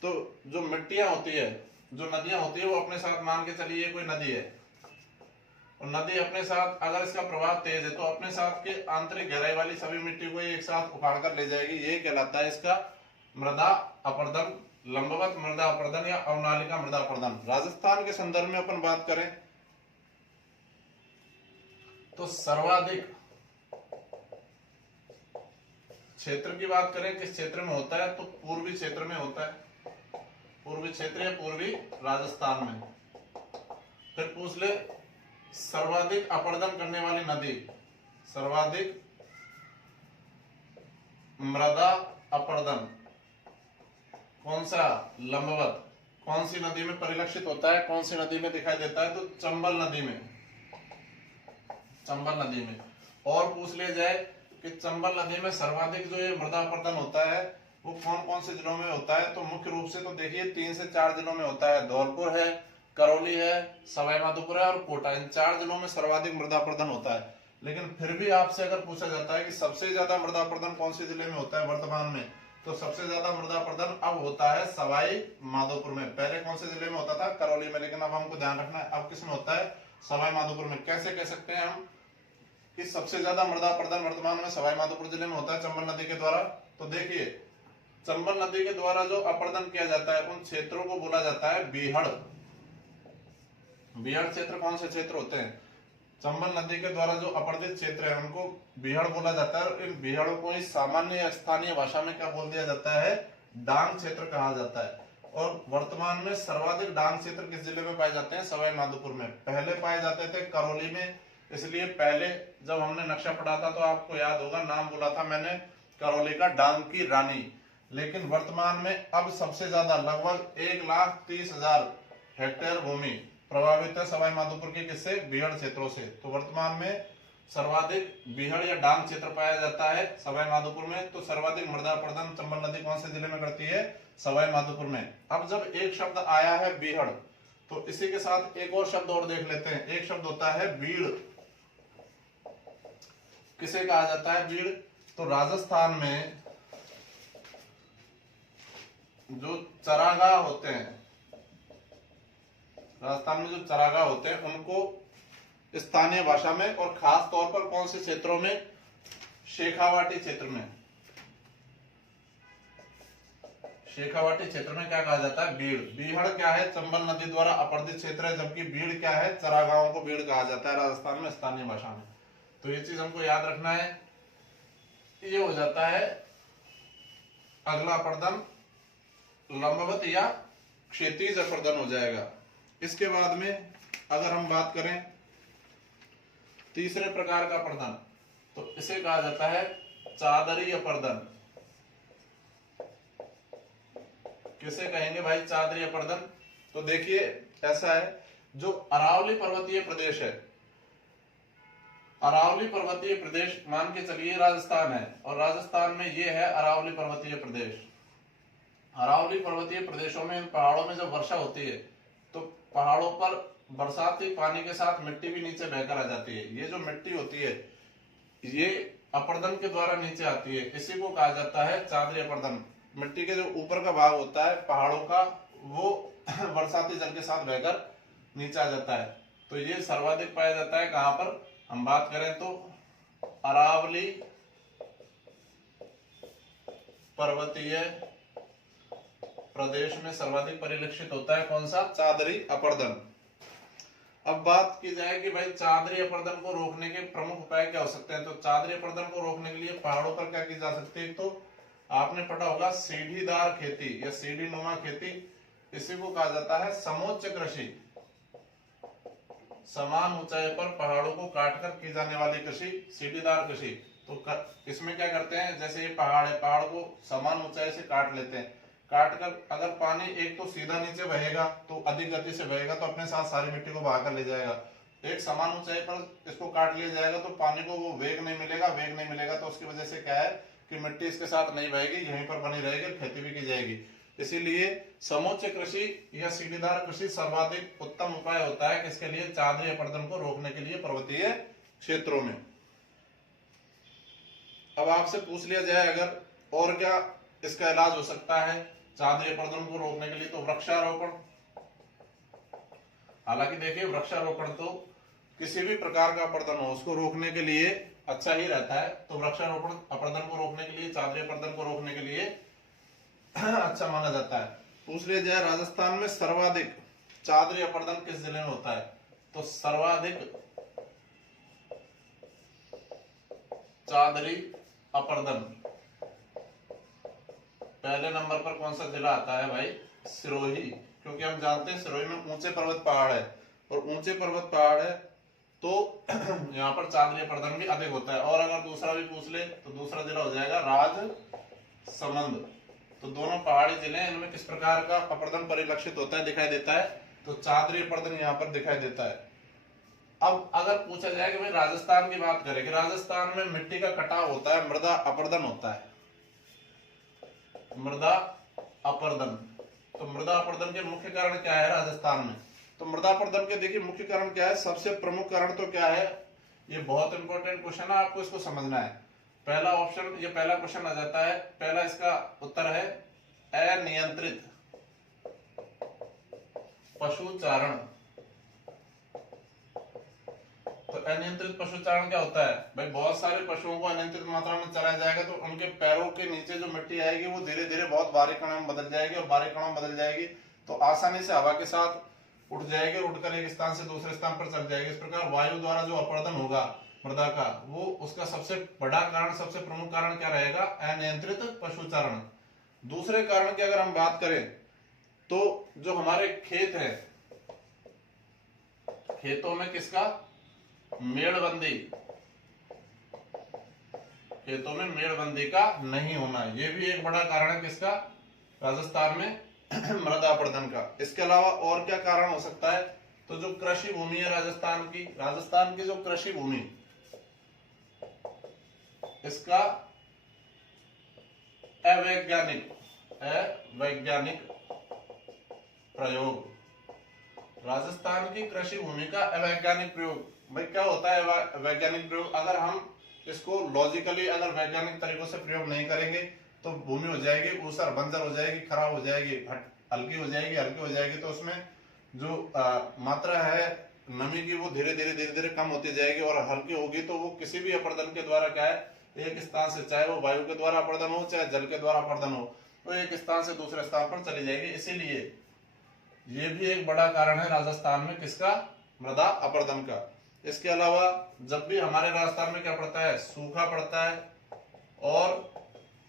तो जो मिट्टियां होती है, जो नदियां होती है, वो अपने साथ मान के चलिए कोई नदी है और नदी अपने साथ अगर इसका प्रवाह तेज है तो अपने साथ के आंतरिक गहराई वाली सभी मिट्टी को एक साथ उखाड़ कर ले जाएगी। ये कहलाता है इसका मृदा अपर्दन, लंबवत मृदा अपर्दन या अवनालिका मृदा अपर्दन। राजस्थान के संदर्भ में अपन बात करें तो सर्वाधिक क्षेत्र की बात करें किस क्षेत्र में होता है, तो पूर्वी क्षेत्र में होता है। पूर्वी क्षेत्र या पूर्वी राजस्थान में। फिर पूछ ले सर्वाधिक अपर्दन करने वाली नदी, सर्वाधिक मृदा अपर्दन कौन सा? लंबवत। कौन सी नदी में परिलक्षित होता है, कौन सी नदी में दिखाई देता है? तो चंबल नदी में, चंबल नदी में। और पूछ लिया जाए कि चंबल नदी में सर्वाधिक जो ये मृदा अपर्दन होता है वो कौन कौन से जिलों में होता है? तो मुख्य रूप से तो देखिए 3 से 4 जिलों में होता है। धौलपुर है, करौली है, सवाई माधोपुर है और कोटा। इन 4 जिलों में सर्वाधिक मृदा अपर्दन होता है। लेकिन फिर भी आपसे अगर पूछा जाता है कि सबसे ज्यादा मृदा अपर्दन कौन से जिले में होता है वर्तमान में, तो सबसे ज्यादा मृदा अपर्दन अब होता है सवाई माधोपुर में। पहले कौन से जिले में होता था? करौली में। लेकिन अब हमको ध्यान रखना है अब किस में होता है? सवाई माधोपुर में। कैसे कह सकते हैं हम कि सबसे ज्यादा मृदा अपर्दन वर्तमान में सवाई माधोपुर जिले में होता है चंबल नदी के द्वारा? तो देखिए चंबल नदी के द्वारा जो अपर्दन किया जाता है उन क्षेत्रों को बोला जाता है बीहड़। बीहड़ क्षेत्र कौन से क्षेत्र होते हैं? चंबल नदी के द्वारा जो अपर्दित क्षेत्र है उनको बीहड़ बोला जाता है। और इन बीहड़ों को इस सामान्य या स्थानीय भाषा में क्या बोल दिया जाता है? डांग क्षेत्र कहा जाता है। और वर्तमान में सर्वाधिक डांग क्षेत्र किस जिले में पाए जाते हैं? सवाई माधोपुर में। पहले पाए जाते थे करौली में, इसलिए पहले जब हमने नक्शा पढ़ा था तो आपको याद होगा नाम बोला था मैंने करौली का, डांग की रानी। लेकिन वर्तमान में अब सबसे ज्यादा लगभग 1,30,000 हेक्टेयर भूमि प्रभावित है सवाई माधोपुर के किससे? बीहड़ क्षेत्रों से। तो वर्तमान में सर्वाधिक बीहड़ या डांग क्षेत्र पाया जाता है सवाई माधोपुर में। तो सर्वाधिक मृदा अपर्दन चंबल नदी कौन से जिले में करती है? सवाई माधोपुर में। अब जब एक शब्द आया है बीहड़, तो इसी के साथ एक और शब्द और देख लेते हैं। एक शब्द होता है बीड़। किसे कहा जाता है बीड़? तो राजस्थान में जो चरागाह होते हैं, राजस्थान में जो चरागाह होते हैं उनको स्थानीय भाषा में और खास तौर पर कौन से क्षेत्रों में? शेखावाटी क्षेत्र में। शेखावाटी क्षेत्र में क्या कहा जाता है? बीड़। बीहड़ क्या है? चंबल नदी द्वारा अपर्दित क्षेत्र है, जबकि बीड़ क्या है? चरागाहों को बीड़ कहा जाता है राजस्थान में स्थानीय भाषा में। तो ये चीज हमको याद रखना है। ये हो जाता है अगला अपर्दन, लंबवत या क्षैतिज अपर्दन हो जाएगा। इसके बाद में अगर हम बात करें तीसरे प्रकार का अपर्दन, तो इसे कहा जाता है चादरी अपर्दन। किसे कहेंगे भाई? चादरी अपर्दन। तो देखिए ऐसा है, जो अरावली पर्वतीय प्रदेश है, अरावली पर्वतीय प्रदेश मान के चलिए राजस्थान है, और राजस्थान में ये है अरावली पर्वतीय प्रदेश। अरावली पर्वतीय प्रदेशों में, इन पहाड़ों में जब वर्षा होती है तो पहाड़ों पर बरसाती पानी के साथ मिट्टी भी नीचे बहकर आ जाती है। ये जो मिट्टी होती है ये अपर्दन के द्वारा नीचे आती है, इसी को कहा जाता है चादरी अपर्दन। मिट्टी के जो ऊपर का भाग होता है पहाड़ों का, वो बरसाती जल के साथ बहकर नीचे आ जाता है। तो ये सर्वाधिक पाया जाता है कहां पर? हम बात करें तो अरावली पर्वतीय प्रदेश में सर्वाधिक परिलक्षित होता है कौन सा? चादरी अपर्दन। अब बात की जाए कि भाई चादरी अपर्दन को रोकने के प्रमुख उपाय क्या हो सकते हैं? तो चादरी अपर्दन को रोकने के लिए पहाड़ों पर क्या की जा सकती है? तो आपने पढ़ा होगा सीढ़ीदार खेती या सीढ़ी नुमा खेती। इसी को कहा जाता है समोच्च कृषि। समान ऊंचाई पर पहाड़ों को काटकर की जाने वाली कृषि सीढ़ीदार कृषि। तो इसमें क्या करते हैं? जैसे ये पहाड़ है, पहाड़ को समान ऊंचाई से काट लेते हैं। काट कर अगर पानी एक तो सीधा नीचे बहेगा तो अधिक गति से बहेगा, तो अपने साथ सारी मिट्टी को बहाकर ले जाएगा। एक समान ऊंचाई पर इसको काट लिया जाएगा तो पानी को वो वेग नहीं मिलेगा, वेग नहीं मिलेगा तो उसकी वजह से क्या है कि मिट्टी इसके साथ नहीं बहेगी, यहीं पर बनी रहेगी, खेती भी की जाएगी। इसीलिए समोच्च कृषि या सीढ़ीदार कृषि सर्वाधिक उत्तम उपाय होता है किसके लिए? चादरी अपर्दन को रोकने के लिए पर्वतीय क्षेत्रों में। अब आपसे पूछ लिया जाए अगर और क्या इसका इलाज हो सकता है चादरी अपर्दन को रोकने के लिए, तो वृक्षारोपण। हालांकि देखिए वृक्षारोपण तो किसी भी प्रकार का अपर्दन हो उसको रोकने के लिए अच्छा ही रहता है। तो वृक्षारोपण अपर्दन को रोकने के लिए, चादरी अपर्दन को रोकने के लिए अच्छा माना जाता है। पूछ लिया जाए राजस्थान में सर्वाधिक चादरी अपर्दन किस जिले में होता है? तो सर्वाधिक चादरी अपर्दन पहले नंबर पर कौन सा जिला आता है भाई? सिरोही। क्योंकि हम जानते हैं सिरोही में ऊंचे पर्वत पहाड़ है, और ऊंचे पर्वत पहाड़ है तो यहाँ पर चांद्रीय अपर्दन भी अधिक होता है। और अगर दूसरा भी पूछ ले तो दूसरा जिला हो जाएगा राजसमंद। तो दोनों पहाड़ी जिले हैं, इनमें किस प्रकार का अपर्दन परिलक्षित होता है, दिखाई देता है, तो चांद्रीय अपर्दन यहाँ पर दिखाई देता है। अब अगर पूछा जाए कि भाई राजस्थान की बात करें कि राजस्थान में मिट्टी का कटाव होता है, मृदा अपर्दन होता है, मृदा अपर्दन। तो मृदा अपर्दन के मुख्य कारण क्या है राजस्थान में? तो मृदा अपर्दन के देखिए मुख्य कारण क्या है, सबसे प्रमुख कारण तो क्या है, ये बहुत इंपॉर्टेंट क्वेश्चन है, आपको इसको समझना है। पहला ऑप्शन, ये पहला क्वेश्चन आ जाता है, पहला इसका उत्तर है अनियंत्रित पशुचारण। तो अनियंत्रित पशुचारण क्या होता है भाई, बहुत सारे पशुओं को अनियंत्रित मात्रा में चलाया जाएगा तो उनके पैरों के नीचे जो मिट्टी आएगी वो धीरे धीरे बहुत बारीक कणों में बदल जाएगी, और बारीक कणों में बदल जाएगी तो आसानी से हवा के साथ उठ जाएगी और उठकर एक स्थान से दूसरे स्थान पर चल जाएगी। इस प्रकार वायु द्वारा जो अपर्दन होगा मृदा का, वो उसका सबसे बड़ा कारण, सबसे प्रमुख कारण क्या रहेगा, अनियंत्रित पशुचारण। दूसरे कारण की अगर हम बात करें तो जो हमारे खेत है, खेतों में किसका, मेड़बंदी, खेतों में मेड़बंदी का नहीं होना, यह भी एक बड़ा कारण है किसका, राजस्थान में मृदा अपर्दन का। इसके अलावा और क्या कारण हो सकता है, तो जो कृषि भूमि है राजस्थान की जो कृषि भूमि, इसका अवैज्ञानिक प्रयोग, राजस्थान की कृषि भूमि का अवैज्ञानिक प्रयोग। भाई क्या होता है वैज्ञानिक प्रयोग, अगर हम इसको लॉजिकली अगर वैज्ञानिक तरीकों से प्रयोग नहीं करेंगे तो भूमि हो जाएगी ऊसर, बंजर हो जाएगी, खराब हो जाएगी, हल्की हो जाएगी, तो उसमें जो मात्रा है नमी की वो धीरे धीरे कम होती जाएगी, और हल्की होगी तो वो किसी भी अपर्दन के द्वारा क्या है, एक स्थान से, चाहे वो वायु के द्वारा अपर्दन हो चाहे जल के द्वारा अपर्दन हो, तो एक स्थान से दूसरे स्थान पर चली जाएगी। इसीलिए ये भी एक बड़ा कारण है राजस्थान में किसका, मृदा अपर्दन का। इसके अलावा जब भी हमारे राजस्थान में क्या पड़ता है, सूखा पड़ता है और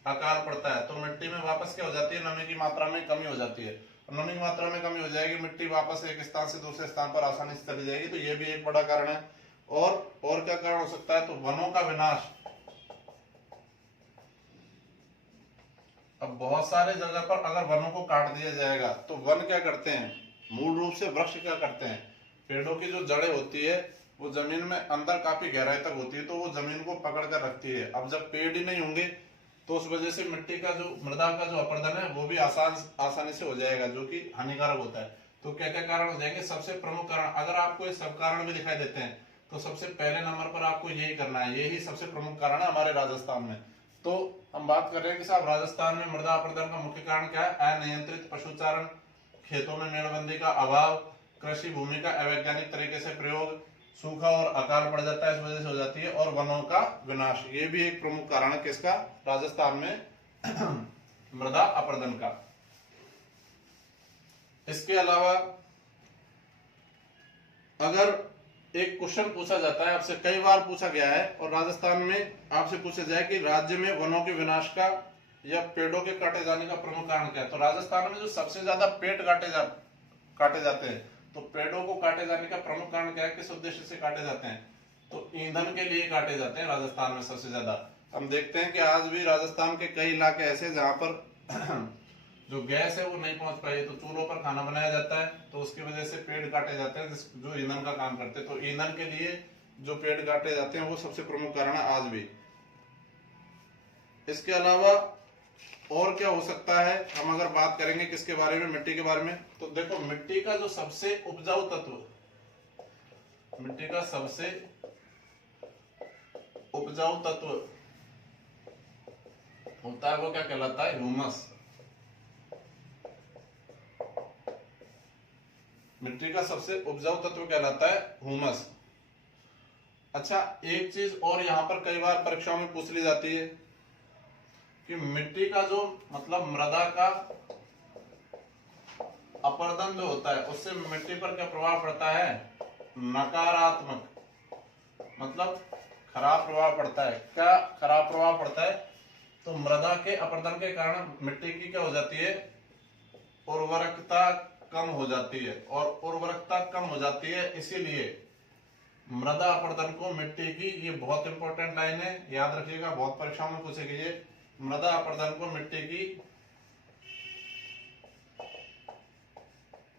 अकाल पड़ता है, तो मिट्टी में वापस क्या हो जाती है, नमी की मात्रा में कमी हो जाती है, नमी की मात्रा में कमी हो जाएगी, मिट्टी वापस एक स्थान से दूसरे स्थान पर आसानी से चली जाएगी, तो ये भी एक बड़ा कारण है। और क्या कारण हो सकता है, तो वनों का विनाश। अब बहुत सारे जगह पर अगर वनों को काट दिया जाएगा तो वन क्या करते हैं, मूल रूप से वृक्ष क्या करते हैं, पेड़ों की जो जड़ें होती है वो जमीन में अंदर काफी गहराई तक होती है, तो वो जमीन को पकड़ कर रखती है। अब जब पेड़ ही नहीं होंगे तो उस वजह से मिट्टी का जो, मृदा का जो अपर्दन है वो भी आसानी से हो जाएगा, जो कि हानिकारक होता है। तो क्या क्या कारण हो जाएंगे, सबसे प्रमुख कारण, अगर आपको ये सब कारण भी दिखाई देते हैं तो सबसे पहले नंबर पर आपको यही करना है, यही सबसे प्रमुख कारण है हमारे राजस्थान में। तो हम बात कर रहे हैं कि साहब राजस्थान में मृदा अपर्दन का मुख्य कारण क्या है, अनियंत्रित पशुचारण, खेतों में मेड़बंदी का अभाव, कृषि भूमि का अवैज्ञानिक तरीके से प्रयोग, सूखा और अकाल पड़ जाता है इस वजह से हो जाती है, और वनों का विनाश, ये भी एक प्रमुख कारण है किसका, राजस्थान में मृदा अपर्दन का। इसके अलावा अगर एक क्वेश्चन पूछा जाता है आपसे, कई बार पूछा गया है, और राजस्थान में आपसे पूछा जाए कि राज्य में वनों के विनाश का या पेड़ों के काटे जाने का प्रमुख कारण क्या है, तो राजस्थान में जो सबसे ज्यादा पेड़ काटे जाते हैं, तो पेड़ों को काटे जाने का प्रमुख कारण क्या है, किस उद्देश्य से काटे जाते हैं, तो ईंधन के लिए काटे जाते हैं राजस्थान में सबसे ज्यादा। हम देखते हैं कि आज भी राजस्थान के कई इलाके ऐसे जहां पर जो गैस है वो नहीं पहुंच पाई, तो चूल्हों पर खाना बनाया जाता है, तो उसकी वजह से पेड़ काटे जाते हैं जो ईंधन का काम करते हैं, तो ईंधन के लिए जो पेड़ काटे जाते हैं वो सबसे प्रमुख कारण है आज भी। इसके अलावा और क्या हो सकता है, हम अगर बात करेंगे किसके बारे में, मिट्टी के बारे में, तो देखो मिट्टी का जो सबसे उपजाऊ तत्व, मिट्टी का सबसे उपजाऊ तत्व होता है वो क्या कहलाता है, ह्यूमस। मिट्टी का सबसे उपजाऊ तत्व कहलाता है ह्यूमस। अच्छा एक चीज और यहाँ पर कई बार परीक्षाओं में पूछ ली जाती है कि मिट्टी का जो मतलब मृदा का अपर्दन जो होता है उससे मिट्टी पर क्या प्रभाव पड़ता है, नकारात्मक, मतलब खराब प्रभाव पड़ता है। क्या खराब प्रभाव पड़ता है, तो मृदा के अपर्दन के कारण मिट्टी की क्या हो जाती है, उर्वरकता कम हो जाती है, और उर्वरकता कम हो जाती है इसीलिए मृदा अपरदन को मिट्टी की, ये बहुत इंपॉर्टेंट लाइन है, याद रखिएगा, बहुत परीक्षाओं में पूछेगी ये। मृदा अपरदन को मिट्टी की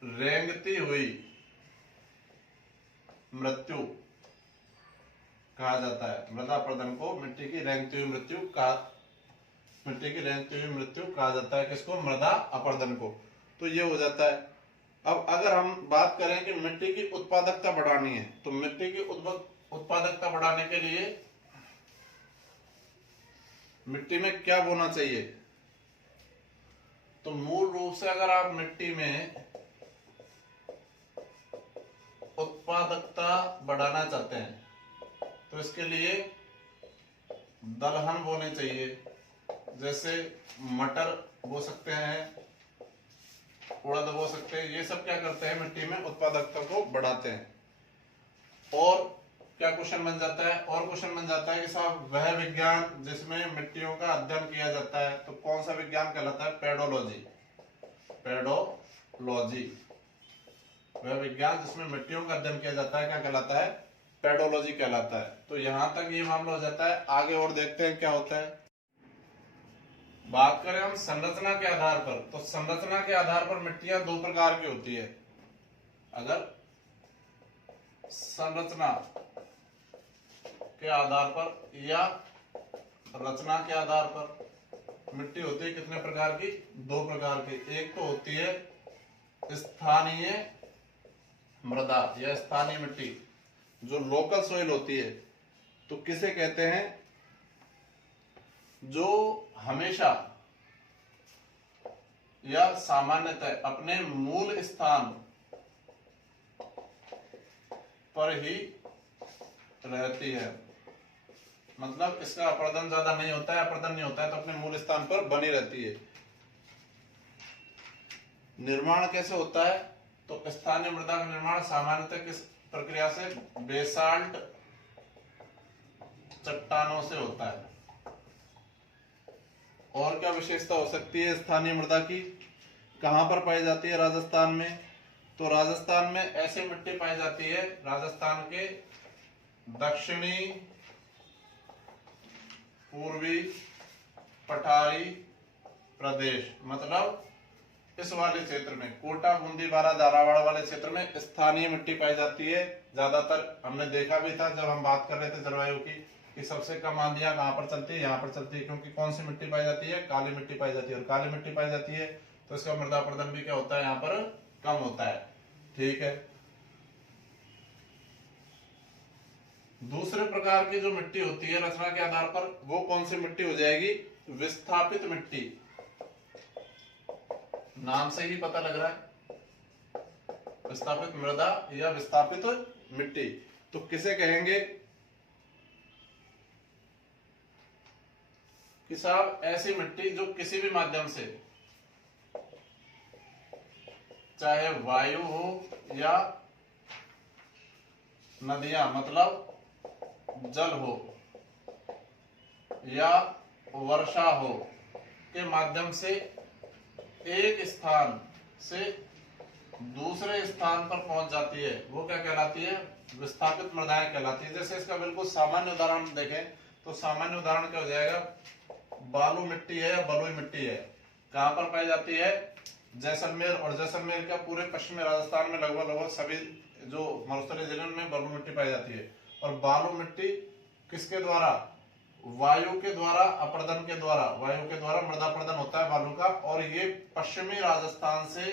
रेंगती हुई मृत्यु कहा जाता है। मृदा अपरदन को मिट्टी की रेंगती हुई मृत्यु कहा जाता है। किसको? मृदा अपरदन को। तो ये हो जाता है। अब अगर हम बात करें कि मिट्टी की उत्पादकता बढ़ानी है, तो मिट्टी की उत्पादकता बढ़ाने के लिए मिट्टी में क्या बोना चाहिए? तो मूल रूप से अगर आप मिट्टी में उत्पादकता बढ़ाना चाहते हैं तो इसके लिए दलहन बोने चाहिए। जैसे मटर बो सकते हैं, उड़द बो सकते हैं। ये सब क्या करते हैं? मिट्टी में उत्पादकता को बढ़ाते हैं। और क्या क्वेश्चन बन जाता है? और क्वेश्चन बन जाता है कि साहब वह विज्ञान जिसमें मिट्टियों का अध्ययन किया जाता है, तो कौन सा विज्ञान कहलाता है? पेडोलॉजी। वह विज्ञान जिसमें मिट्टियों का अध्ययन किया जाता है क्या कहलाता है? पेडोलॉजी कहलाता है। तो यहां तक ये मामला हो जाता है। आगे और देखते हैं क्या होता है। बात करें हम संरचना के आधार पर, तो संरचना के आधार पर मिट्टियां दो प्रकार की होती है। अगर संरचना के आधार पर या रचना के आधार पर मिट्टी होती है कितने प्रकार की? दो प्रकार की। एक तो होती है स्थानीय मृदा या स्थानीय मिट्टी, जो लोकल सोइल होती है। तो किसे कहते हैं? जो हमेशा या सामान्यतः अपने मूल स्थान पर ही रहती है। मतलब इसका अपरदन ज्यादा नहीं होता है, अपरदन नहीं होता है, तो अपने मूल स्थान पर बनी रहती है। निर्माण कैसे होता है? तो स्थानीय मृदा का निर्माण सामान्यतः किस प्रक्रिया से? बेसाल्ट चट्टानों से होता है। और क्या विशेषता हो सकती है स्थानीय मृदा की? कहां पर पाई जाती है? राजस्थान में। तो राजस्थान में ऐसी मिट्टी पाई जाती है, राजस्थान के दक्षिणी पूर्वी पठारी प्रदेश, मतलब इस वाले क्षेत्र में, कोटा, बूंदी, बारा, झालावाड़ वाले क्षेत्र में स्थानीय मिट्टी पाई जाती है ज्यादातर। हमने देखा भी था जब हम बात कर रहे थे जलवायु की, कि सबसे कम आंधियां कहां पर चलती है? यहाँ पर चलती है। क्योंकि कौन सी मिट्टी पाई जाती है? काली मिट्टी पाई जाती है। और काली मिट्टी पाई जाती है तो इसका मृदा अपरदन भी क्या होता है? यहाँ पर कम होता है। ठीक है। दूसरे प्रकार की जो मिट्टी होती है रचना के आधार पर, वो कौन सी मिट्टी हो जाएगी? विस्थापित मिट्टी। नाम से ही पता लग रहा है, विस्थापित मृदा या विस्थापित मिट्टी। तो किसे कहेंगे? कि साहब ऐसी मिट्टी जो किसी भी माध्यम से, चाहे वायु हो या नदियां, मतलब जल हो या वर्षा हो, के माध्यम से एक स्थान से दूसरे स्थान पर पहुंच जाती है, वो क्या कहलाती है? विस्थापित मृदाएं कहलाती है। जैसे इसका बिल्कुल सामान्य उदाहरण देखें तो सामान्य उदाहरण क्या हो जाएगा? बालू मिट्टी है या बलुई मिट्टी है, कहां पर पाई जाती है? जैसलमेर। और जैसलमेर का पूरे पश्चिमी राजस्थान में लगभग सभी जो मरुस्थलीय जिलों में बालू मिट्टी पाई जाती है। और बालू मिट्टी किसके द्वारा? वायु के द्वारा, अपरदन के द्वारा, वायु के द्वारा मृदा अपरदन होता है बालू का। और ये पश्चिमी राजस्थान से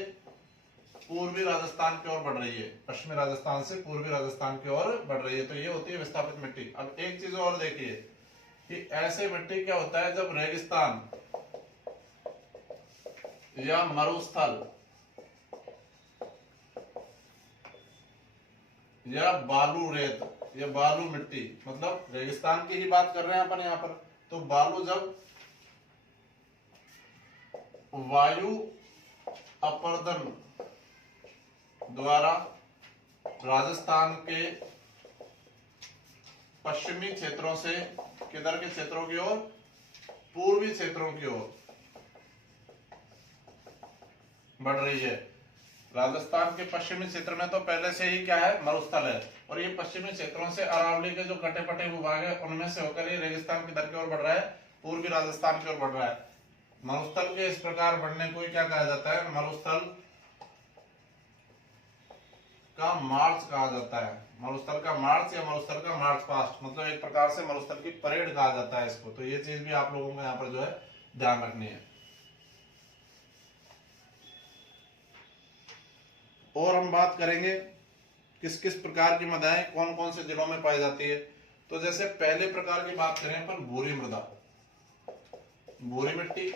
पूर्वी राजस्थान की ओर बढ़ रही है, पश्चिमी राजस्थान से पूर्वी राजस्थान की ओर बढ़ रही है। तो ये होती है विस्थापित मिट्टी। अब एक चीज और देखिए कि ऐसे मिट्टी क्या होता है, जब रेगिस्तान या मरुस्थल या बालू रेत या बालू मिट्टी, मतलब रेगिस्तान की ही बात कर रहे हैं अपन यहाँ पर। तो बालू जब वायु अपरदन द्वारा राजस्थान के पश्चिमी क्षेत्रों से किधर के क्षेत्रों की ओर? पूर्वी क्षेत्रों की ओर बढ़ रही है, राजस्थान के पश्चिमी क्षेत्र में तो पहले से ही क्या है, मरुस्थल है, और ये पश्चिमी क्षेत्रों से अरावली के जो कटे पटे भूभाग है उनमें से होकर ये रेगिस्तान की दर की ओर बढ़ रहा है, पूर्वी राजस्थान की ओर बढ़ रहा है। मरुस्थल के इस प्रकार बढ़ने को क्या कहा जाता है, मरुस्थल का मार्च कहा जाता है। मरुस्थल का मार्च या मरुस्थल का मार्च पास्ट, मतलब एक प्रकार से मरुस्थल की परेड कहा जाता है इसको। तो ये चीज भी आप लोगों को यहाँ पर जो है ध्यान रखनी है। और हम बात करेंगे किस किस प्रकार की मृदाएं कौन कौन से जिलों में पाई जाती है। तो जैसे पहले प्रकार की बात करें अपन, भूरी मृदा, भूरी मिट्टी।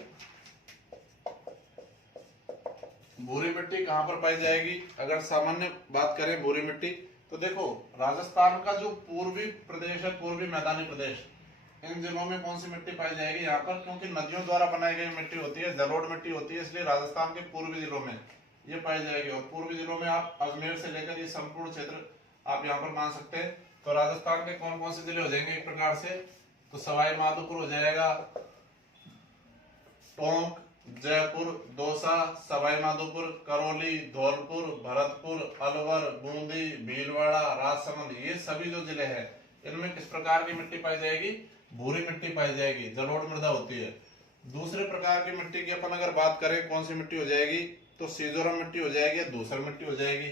भूरी मिट्टी कहां पर पाई जाएगी, अगर सामान्य बात करें भूरी मिट्टी, तो देखो राजस्थान का जो पूर्वी प्रदेश है, पूर्वी मैदानी प्रदेश, इन जिलों में कौन सी मिट्टी पाई जाएगी यहाँ पर, क्योंकि नदियों द्वारा बनाई गई मिट्टी होती है, जलोढ़ मिट्टी होती है, इसलिए राजस्थान के पूर्वी जिलों में ये पाई जाएगी। और पूर्वी जिलों में आप अजमेर से लेकर ये संपूर्ण क्षेत्र आप यहाँ पर मान सकते हैं। तो राजस्थान के कौन कौन से जिले हो जाएंगे एक प्रकार से, तो सवाई माधोपुर हो जाएगा, टोंक, जयपुर, दौसा, सवाई माधोपुर, करौली, धौलपुर, भरतपुर, अलवर, बूंदी, भीलवाड़ा, राजसमंद, ये सभी जो जिले हैं इनमें किस प्रकार की मिट्टी पाई जाएगी, भूरी मिट्टी पाई जाएगी, जलोढ़ मृदा होती है। दूसरे प्रकार की मिट्टी की अपन अगर बात करें कौन सी मिट्टी हो जाएगी, तो सीजोरम मिट्टी हो जाएगी या धूसर मिट्टी हो जाएगी।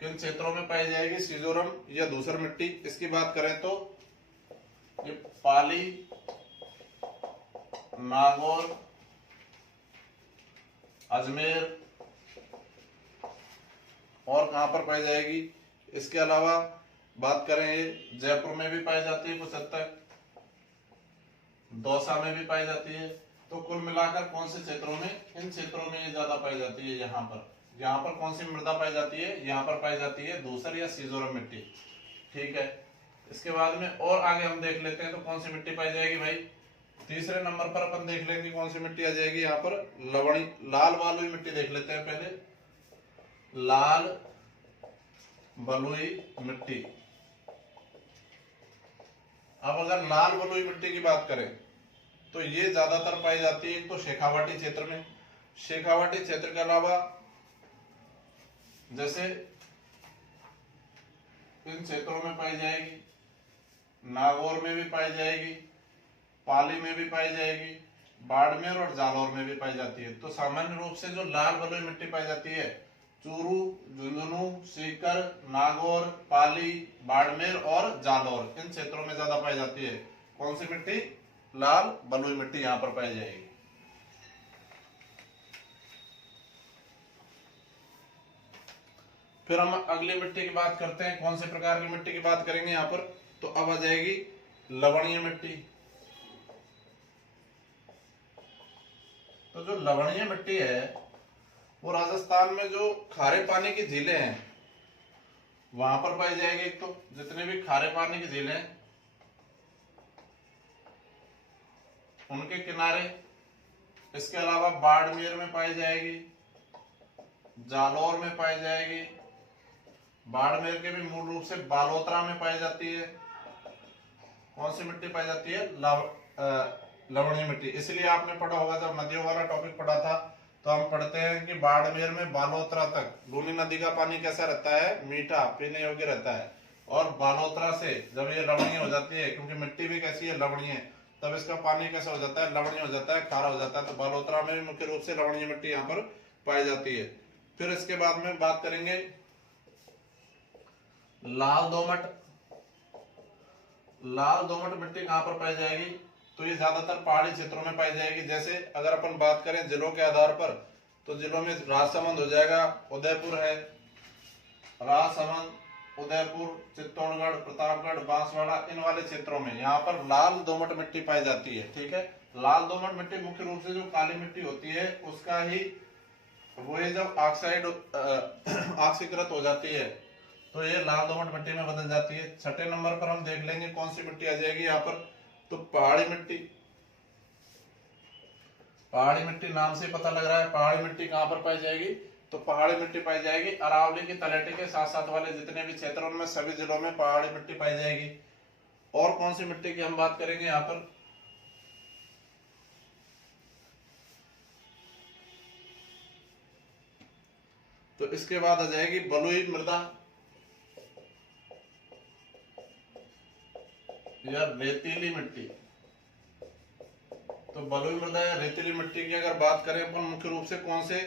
किन क्षेत्रों में पाई जाएगी, सीजोरम या धूसर मिट्टी। इसकी बात करें तो ये पाली, नागौर, अजमेर और कहां पर पाई जाएगी। इसके अलावा बात करें ये जयपुर में भी पाई जाती है कुछ हद तक, दौसा में भी पाई जाती है। तो कुल मिलाकर कौन से क्षेत्रों में, इन क्षेत्रों में ये ज्यादा पाई जाती है। यहाँ पर कौन सी मृदा पाई जाती है, यहाँ पर पाई जाती है धूसर या सीजोरम मिट्टी। ठीक है, इसके बाद में और आगे हम देख लेते हैं तो कौन सी मिट्टी पाई जाएगी भाई। तीसरे नंबर पर अपन देख लेंगे कौन सी मिट्टी आ जाएगी यहाँ पर, लवणी, लाल बलुई मिट्टी देख लेते हैं पहले, लाल बलुई मिट्टी। अब अगर लाल बलुई मिट्टी की बात करें तो ये ज्यादातर पाई जाती है तो शेखावाटी क्षेत्र में। शेखावाटी क्षेत्र के अलावा जैसे इन क्षेत्रों में पाई जाएगी, नागौर में भी पाई जाएगी, पाली में भी पाई जाएगी, बाड़मेर और जालौर में भी पाई जाती है। तो सामान्य रूप से जो लाल बलुई मिट्टी पाई जाती है, चूरू, झुंझुनू, सीकर, नागौर, पाली, बाड़मेर और जालौर, इन क्षेत्रों में ज्यादा पाई जाती है। कौन सी मिट्टी, लाल बलुई मिट्टी यहां पर पाई जाएगी। फिर हम अगली मिट्टी की बात करते हैं, कौन से प्रकार की मिट्टी की बात करेंगे यहाँ पर, तो अब आ जाएगी लवणीय मिट्टी। तो जो लवणीय मिट्टी है वो राजस्थान में जो खारे पानी की झीलें हैं वहां पर पाई जाएगी। एक तो जितने भी खारे पानी की झीलें हैं उनके किनारे, इसके अलावा बाड़मेर में पाई जाएगी, जालौर में पाई जाएगी, बाड़मेर के भी मूल रूप से बालोतरा में पाई जाती है। कौन सी मिट्टी पाई जाती है, लवणीय मिट्टी। इसलिए आपने पढ़ा होगा जब नदियों वाला टॉपिक पढ़ा था तो हम पढ़ते हैं कि बाड़मेर में बालोतरा तक लूनी नदी का पानी कैसा रहता है, मीठा, पीने योग्य रहता है। और बालोतरा से जब ये लवणीय हो जाती है, क्योंकि मिट्टी भी कैसी है, लवणीय, तब इसका पानी कैसा हो जाता है, लवणीय हो जाता है, खारा हो जाता है। तो बालोतरा में भी मुख्य रूप से लवणीय मिट्टी यहाँ पर पाई जाती है। फिर इसके बाद में बात करेंगे लाल दोमट। लाल दोमट मिट्टी कहां पर पाई जाएगी, तो ये ज्यादातर पहाड़ी क्षेत्रों में पाई जाएगी। जैसे अगर अपन बात करें जिलों के आधार पर, तो जिलों में राजसमंद हो जाएगा, उदयपुर है, राजसमंद, उदयपुर, चित्तौड़गढ़, प्रतापगढ़, बांसवाड़ा, इन वाले क्षेत्रों में यहाँ पर लाल दोमट मिट्टी पाई जाती है। ठीक है, लाल दोमट मिट्टी मुख्य रूप से जो काली मिट्टी होती है उसका ही वो ये जब ऑक्साइड ऑक्सीकृत हो जाती है तो ये लाल दोमट मिट्टी में बदल जाती है। छठे नंबर पर हम देख लेंगे कौन सी मिट्टी आ जाएगी यहाँ पर, तो पहाड़ी मिट्टी। पहाड़ी मिट्टी नाम से पता लग रहा है, पहाड़ी मिट्टी कहां पर पाई जाएगी, तो पहाड़ी मिट्टी पाई जाएगी अरावली की तलहटी के साथ साथ वाले जितने भी क्षेत्र उनमें सभी जिलों में पहाड़ी मिट्टी पाई जाएगी। और कौन सी मिट्टी की हम बात करेंगे यहाँ पर, तो इसके बाद आ जाएगी बलुई मृदा या रेतीली मिट्टी। तो बलुई मृदा या रेतीली मिट्टी की अगर बात करें अपन मुख्य रूप से कौन से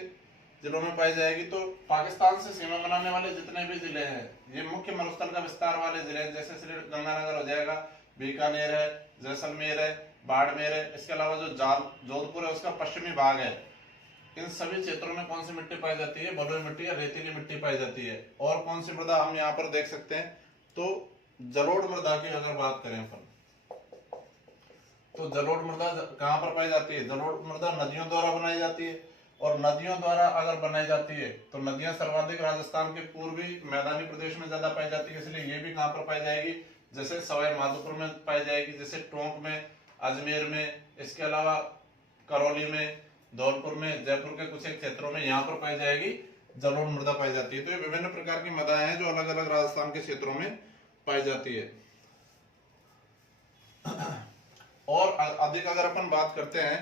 जिलों में पाई जाएगी, तो पाकिस्तान से सीमा बनाने वाले जितने भी जिले हैं, ये मुख्य मरुस्थल का विस्तार वाले जिले हैं, जैसे श्री गंगानगर हो जाएगा, बीकानेर है, जैसलमेर है, बाड़मेर है, इसके अलावा जो जोधपुर है उसका पश्चिमी भाग है, इन सभी क्षेत्रों में कौन सी मिट्टी पाई जाती है, बलुई मिट्टी या रेतीली मिट्टी पाई जाती है। और कौन सी मृदा हम यहाँ पर देख सकते हैं, तो जलोढ़ मृदा की अगर बात करें अपन, तो जलोढ़ मृदा कहाँ पर पाई जाती है, जलोढ़ मृदा नदियों द्वारा बनाई जाती है, और नदियों द्वारा अगर बनाई जाती है तो नदियां सर्वाधिक राजस्थान के पूर्वी मैदानी प्रदेश में ज्यादा पाई जाती है, इसलिए ये भी कहाँ पर पाई जाएगी, जैसे सवाई माधोपुर में पाई जाएगी, जैसे टोंक में, अजमेर में, इसके अलावा करौली में, धौलपुर में, जयपुर के कुछ एक क्षेत्रों में यहाँ पर पाई जाएगी जलोढ़ मृदा पाई जाती है। तो ये विभिन्न प्रकार की मृदाएं हैं जो अलग अलग राजस्थान के क्षेत्रों में पाई जाती है। और अधिक अगर अपन बात करते हैं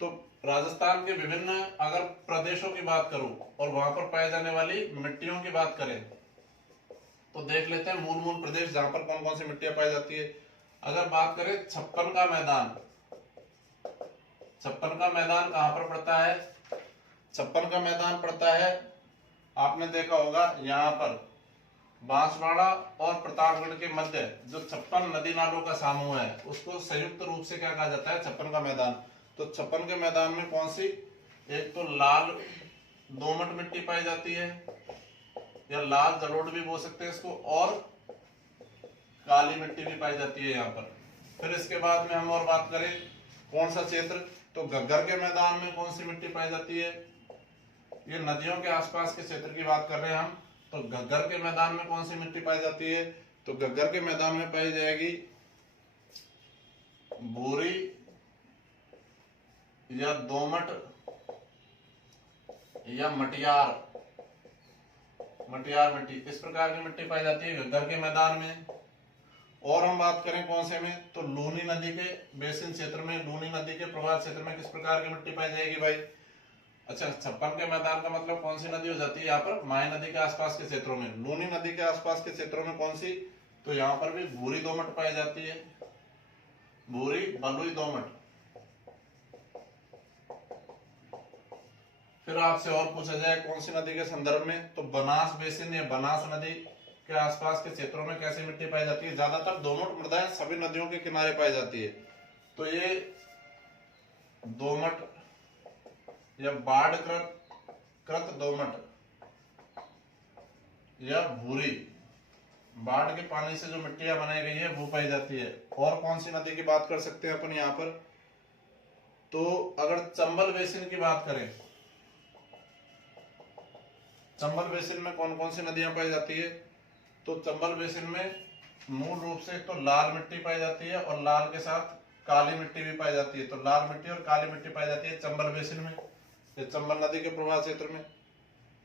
तो राजस्थान के विभिन्न अगर प्रदेशों की बात करूं और वहां पर पाए जाने वाली मिट्टियों की बात करें, तो देख लेते हैं मूल मूल प्रदेश जहां पर कौन कौन सी मिट्टियां पाई जाती है। अगर बात करें छप्पन का मैदान, छप्पन का मैदान कहां पर पड़ता है, छप्पन का मैदान पड़ता है, आपने देखा होगा यहाँ पर बांसवाड़ा और प्रतापगढ़ के मध्य जो 56 नदी नालों का समूह है उसको संयुक्त रूप से क्या कहा जाता है, छप्पन का मैदान। तो छप्पन के मैदान में कौन सी, एक तो लाल दोमट मिट्टी पाई जाती है या लाल जलोढ़ भी बोल सकते हैं इसको, और काली मिट्टी भी पाई जाती है यहाँ पर। फिर इसके बाद में हम और बात करें कौन सा क्षेत्र, तो घग्गर के मैदान में कौन सी मिट्टी पाई जाती है, ये नदियों के आसपास के क्षेत्र की बात कर रहे हैं हम। तो घग्गर के मैदान में कौन सी मिट्टी पाई जाती है, तो घग्गर के मैदान में पाई जाएगी भूरी या दोमट या मटियार मिट्टी, इस प्रकार की मिट्टी पाई जाती है घग्गर के मैदान में। और हम बात करें कौन से में, तो लूनी नदी के बेसिन क्षेत्र में, लूनी नदी के प्रवाह क्षेत्र में किस प्रकार की मिट्टी पाई जाएगी भाई। अच्छा, छप्पन के मैदान का मतलब कौन सी नदी हो जाती है यहाँ पर, माही नदी के आसपास के क्षेत्रों में। लूनी नदी के आसपास के क्षेत्रों में कौन सी, तो यहाँ पर भी भूरी दोमट पाई जाती है, भूरी बलुई दोमट। फिर आपसे और पूछा जाए कौन सी नदी के संदर्भ में, तो बनास बेसिन या बनास नदी के आसपास के क्षेत्रों में कैसी मिट्टी पाई जाती है, ज्यादातर दोमट मृदाएं सभी नदियों के किनारे पाई जाती है। तो ये दोमट या बाढ़ कृत दोमट या भूरी, बाढ़ के पानी से जो मिट्टियां बनाई गई है वो पाई जाती है। और कौन सी नदी की बात कर सकते हैं अपन यहाँ पर, तो अगर चंबल बेसिन की बात करें, चंबल बेसिन में कौन कौन सी नदियां पाई जाती है, तो चंबल बेसिन में मूल रूप से तो लाल मिट्टी पाई जाती है और लाल के साथ काली मिट्टी भी पाई जाती है। तो लाल मिट्टी और काली मिट्टी पाई जाती है चंबल बेसिन में, चंबल नदी के प्रवाह क्षेत्र में।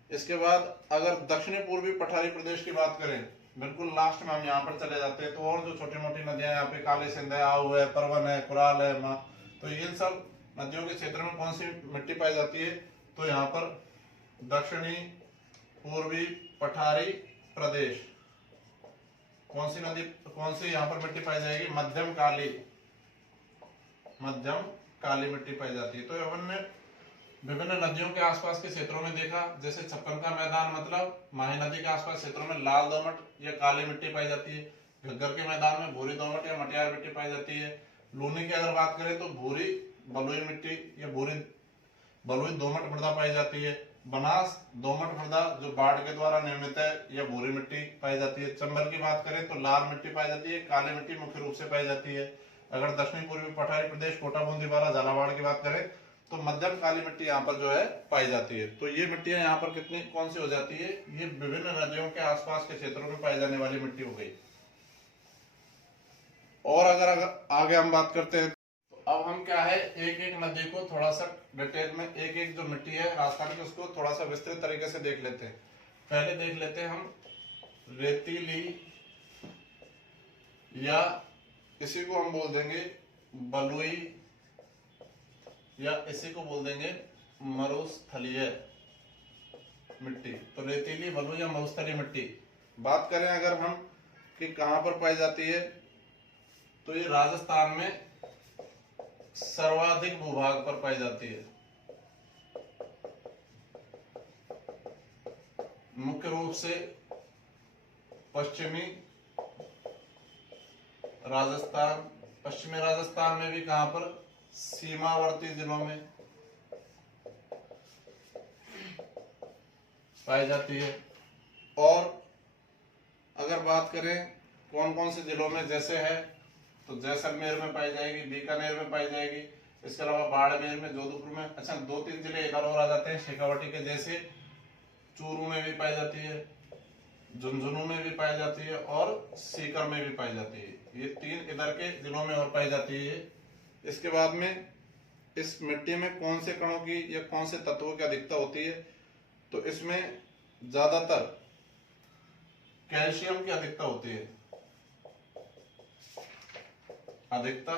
इसके बाद अगर दक्षिणी पूर्वी पठारी प्रदेश की बात करें, बिल्कुल लास्ट में हम यहाँ पर चले जाते हैं, तो और जो छोटी मोटी नदियां यहाँ पे काली सिंध है, आऊ है, परवन है, कुराल है, माँ, तो इन सब नदियों के क्षेत्र में कौन सी मिट्टी पाई जाती है, तो यहाँ पर दक्षिणी पूर्वी पठारी प्रदेश, कौन सी नदी, कौन सी यहाँ पर मिट्टी पाई जाएगी, मध्यम काली मिट्टी पाई जाती है। तो अपन ने विभिन्न नदियों के आसपास के क्षेत्रों में देखा, जैसे छप्पन का मैदान मतलब माही नदी के आसपास क्षेत्रों में लाल दोमट या काली मिट्टी पाई जाती है, घग्गर के मैदान में भूरी दोमट या मटियार मिट्टी पाई जाती है। लूनी की अगर बात करें तो भूरी बलुई मिट्टी या बलुई दोमट मृदा पाई जाती है। बनास दोमट मृदा जो बाढ़ के द्वारा निर्मित है या भूरी मिट्टी पाई जाती है। चंबल की बात करें तो लाल मिट्टी पाई जाती है, काली मिट्टी मुख्य रूप से पाई जाती है। अगर दक्षिणी पूर्वी पठारी प्रदेश कोटा बूंदी बारा झालावाड़ की बात करें तो मध्यम काली मिट्टी यहाँ पर जो है पाई जाती है। तो ये मिट्टियां यहाँ पर कितनी कौन सी हो जाती है, ये विभिन्न नदियों के आसपास के क्षेत्रों में पाई जाने वाली मिट्टी हो गई। और अगर आगे हम बात करते हैं, तो अब हम क्या है एक एक नदी को थोड़ा सा डिटेल में, एक एक जो मिट्टी है राजस्थान की उसको थोड़ा सा विस्तृत तरीके से देख लेते हैं। पहले देख लेते हैं हम रेतीली, या इसी को हम बोल देंगे बलुई, या इसी को बोल देंगे मरुस्थलीय। मिट्टी। तो रेतीली, बलुई या मरुस्थलीय मिट्टी बात करें अगर हम कि कहां पर पाई जाती है, तो ये राजस्थान में सर्वाधिक भूभाग पर पाई जाती है। मुख्य रूप से पश्चिमी राजस्थान में भी कहां पर, सीमावर्ती जिलों में पाई जाती है। और अगर बात करें कौन कौन से जिलों में, जैसे है तो जैसलमेर में पाई जाएगी, बीकानेर में पाई जाएगी, इसके अलावा बाड़मेर में, जोधपुर में। अच्छा, 2-3 जिले इधर और आ जाते हैं शेखावाटी के जैसे, चूरू में भी पाई जाती है, झुंझुनू में भी पाई जाती है और सीकर में भी पाई जाती है। ये 3 इधर के जिलों में और पाई जाती है। इसके बाद में इस मिट्टी में कौन से कणों की या कौन से तत्वों की अधिकता होती है, तो इसमें ज्यादातर कैल्शियम की अधिकता होती है, अधिकता,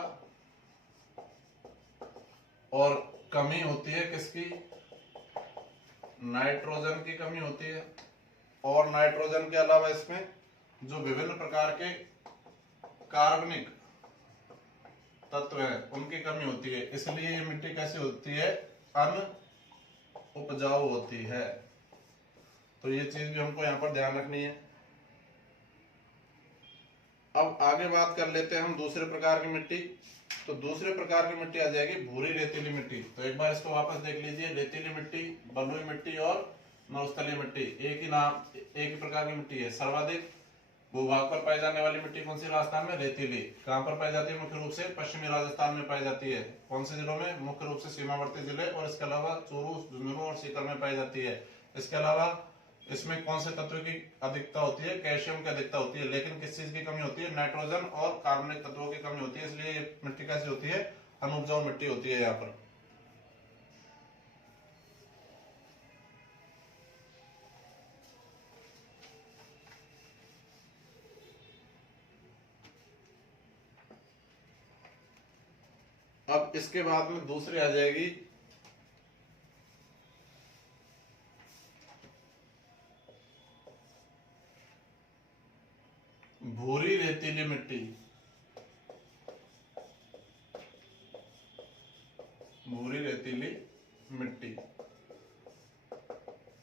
और कमी होती है किसकी, नाइट्रोजन की कमी होती है। और नाइट्रोजन के अलावा इसमें जो विभिन्न प्रकार के कार्बनिक तत्व हैं उनकी कमी होती है, इसलिए ये मिट्टी कैसी होती है, अनउपजाऊ होती है। तो ये चीज भी हमको यहाँ पर ध्यान रखनी है। अब आगे बात कर लेते हैं हम दूसरे प्रकार की मिट्टी। तो दूसरे प्रकार की मिट्टी आ जाएगी भूरी रेतीली मिट्टी। तो एक बार इसको वापस देख लीजिए, रेतीली मिट्टी, बलुई मिट्टी और मरुस्थलीय मिट्टी, एक ही प्रकार की मिट्टी है। सर्वाधिक भूभाग पर पाई जाने वाली मिट्टी कौन सी, राजस्थान में रेतीली। कहां पर पाई जाती है, मुख्य रूप से पश्चिमी राजस्थान में पाई जाती है। कौन से जिलों में, मुख्य रूप से सीमावर्ती जिले, और इसके अलावा चूरू, झुंझुनू और सीकर में पाई जाती है। इसके अलावा इसमें कौन से तत्व की अधिकता होती है, कैल्शियम की अधिकता होती है, लेकिन किस चीज की कमी होती है, नाइट्रोजन और कार्बनिक तत्वों की कमी होती है, इसलिए ये मिट्टी कैसी होती है, अनउपजाऊ मिट्टी होती है यहाँ पर। अब इसके बाद में दूसरी आ जाएगी भूरी रेतीली मिट्टी। भूरी रेतीली मिट्टी,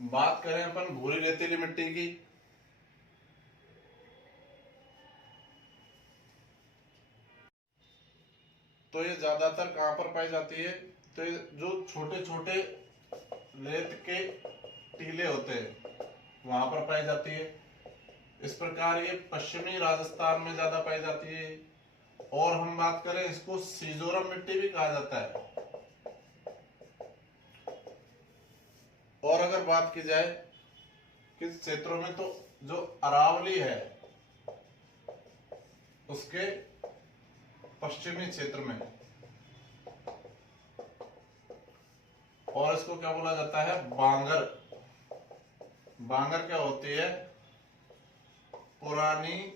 बात करें अपन भूरी रेतीली मिट्टी की, तो ये ज्यादातर कहां पर पाई जाती है, तो ये जो छोटे छोटे रेत के टीले होते हैं वहां पर पाई जाती है। इस प्रकार ये पश्चिमी राजस्थान में ज्यादा पाई जाती है। और हम बात करें, इसको सीजोरम मिट्टी भी कहा जाता है। और अगर बात की जाए किस क्षेत्रों में, तो जो अरावली है उसके पश्चिमी क्षेत्र में, और इसको क्या बोला जाता है, बांगर। बांगर क्या होती है, पुरानी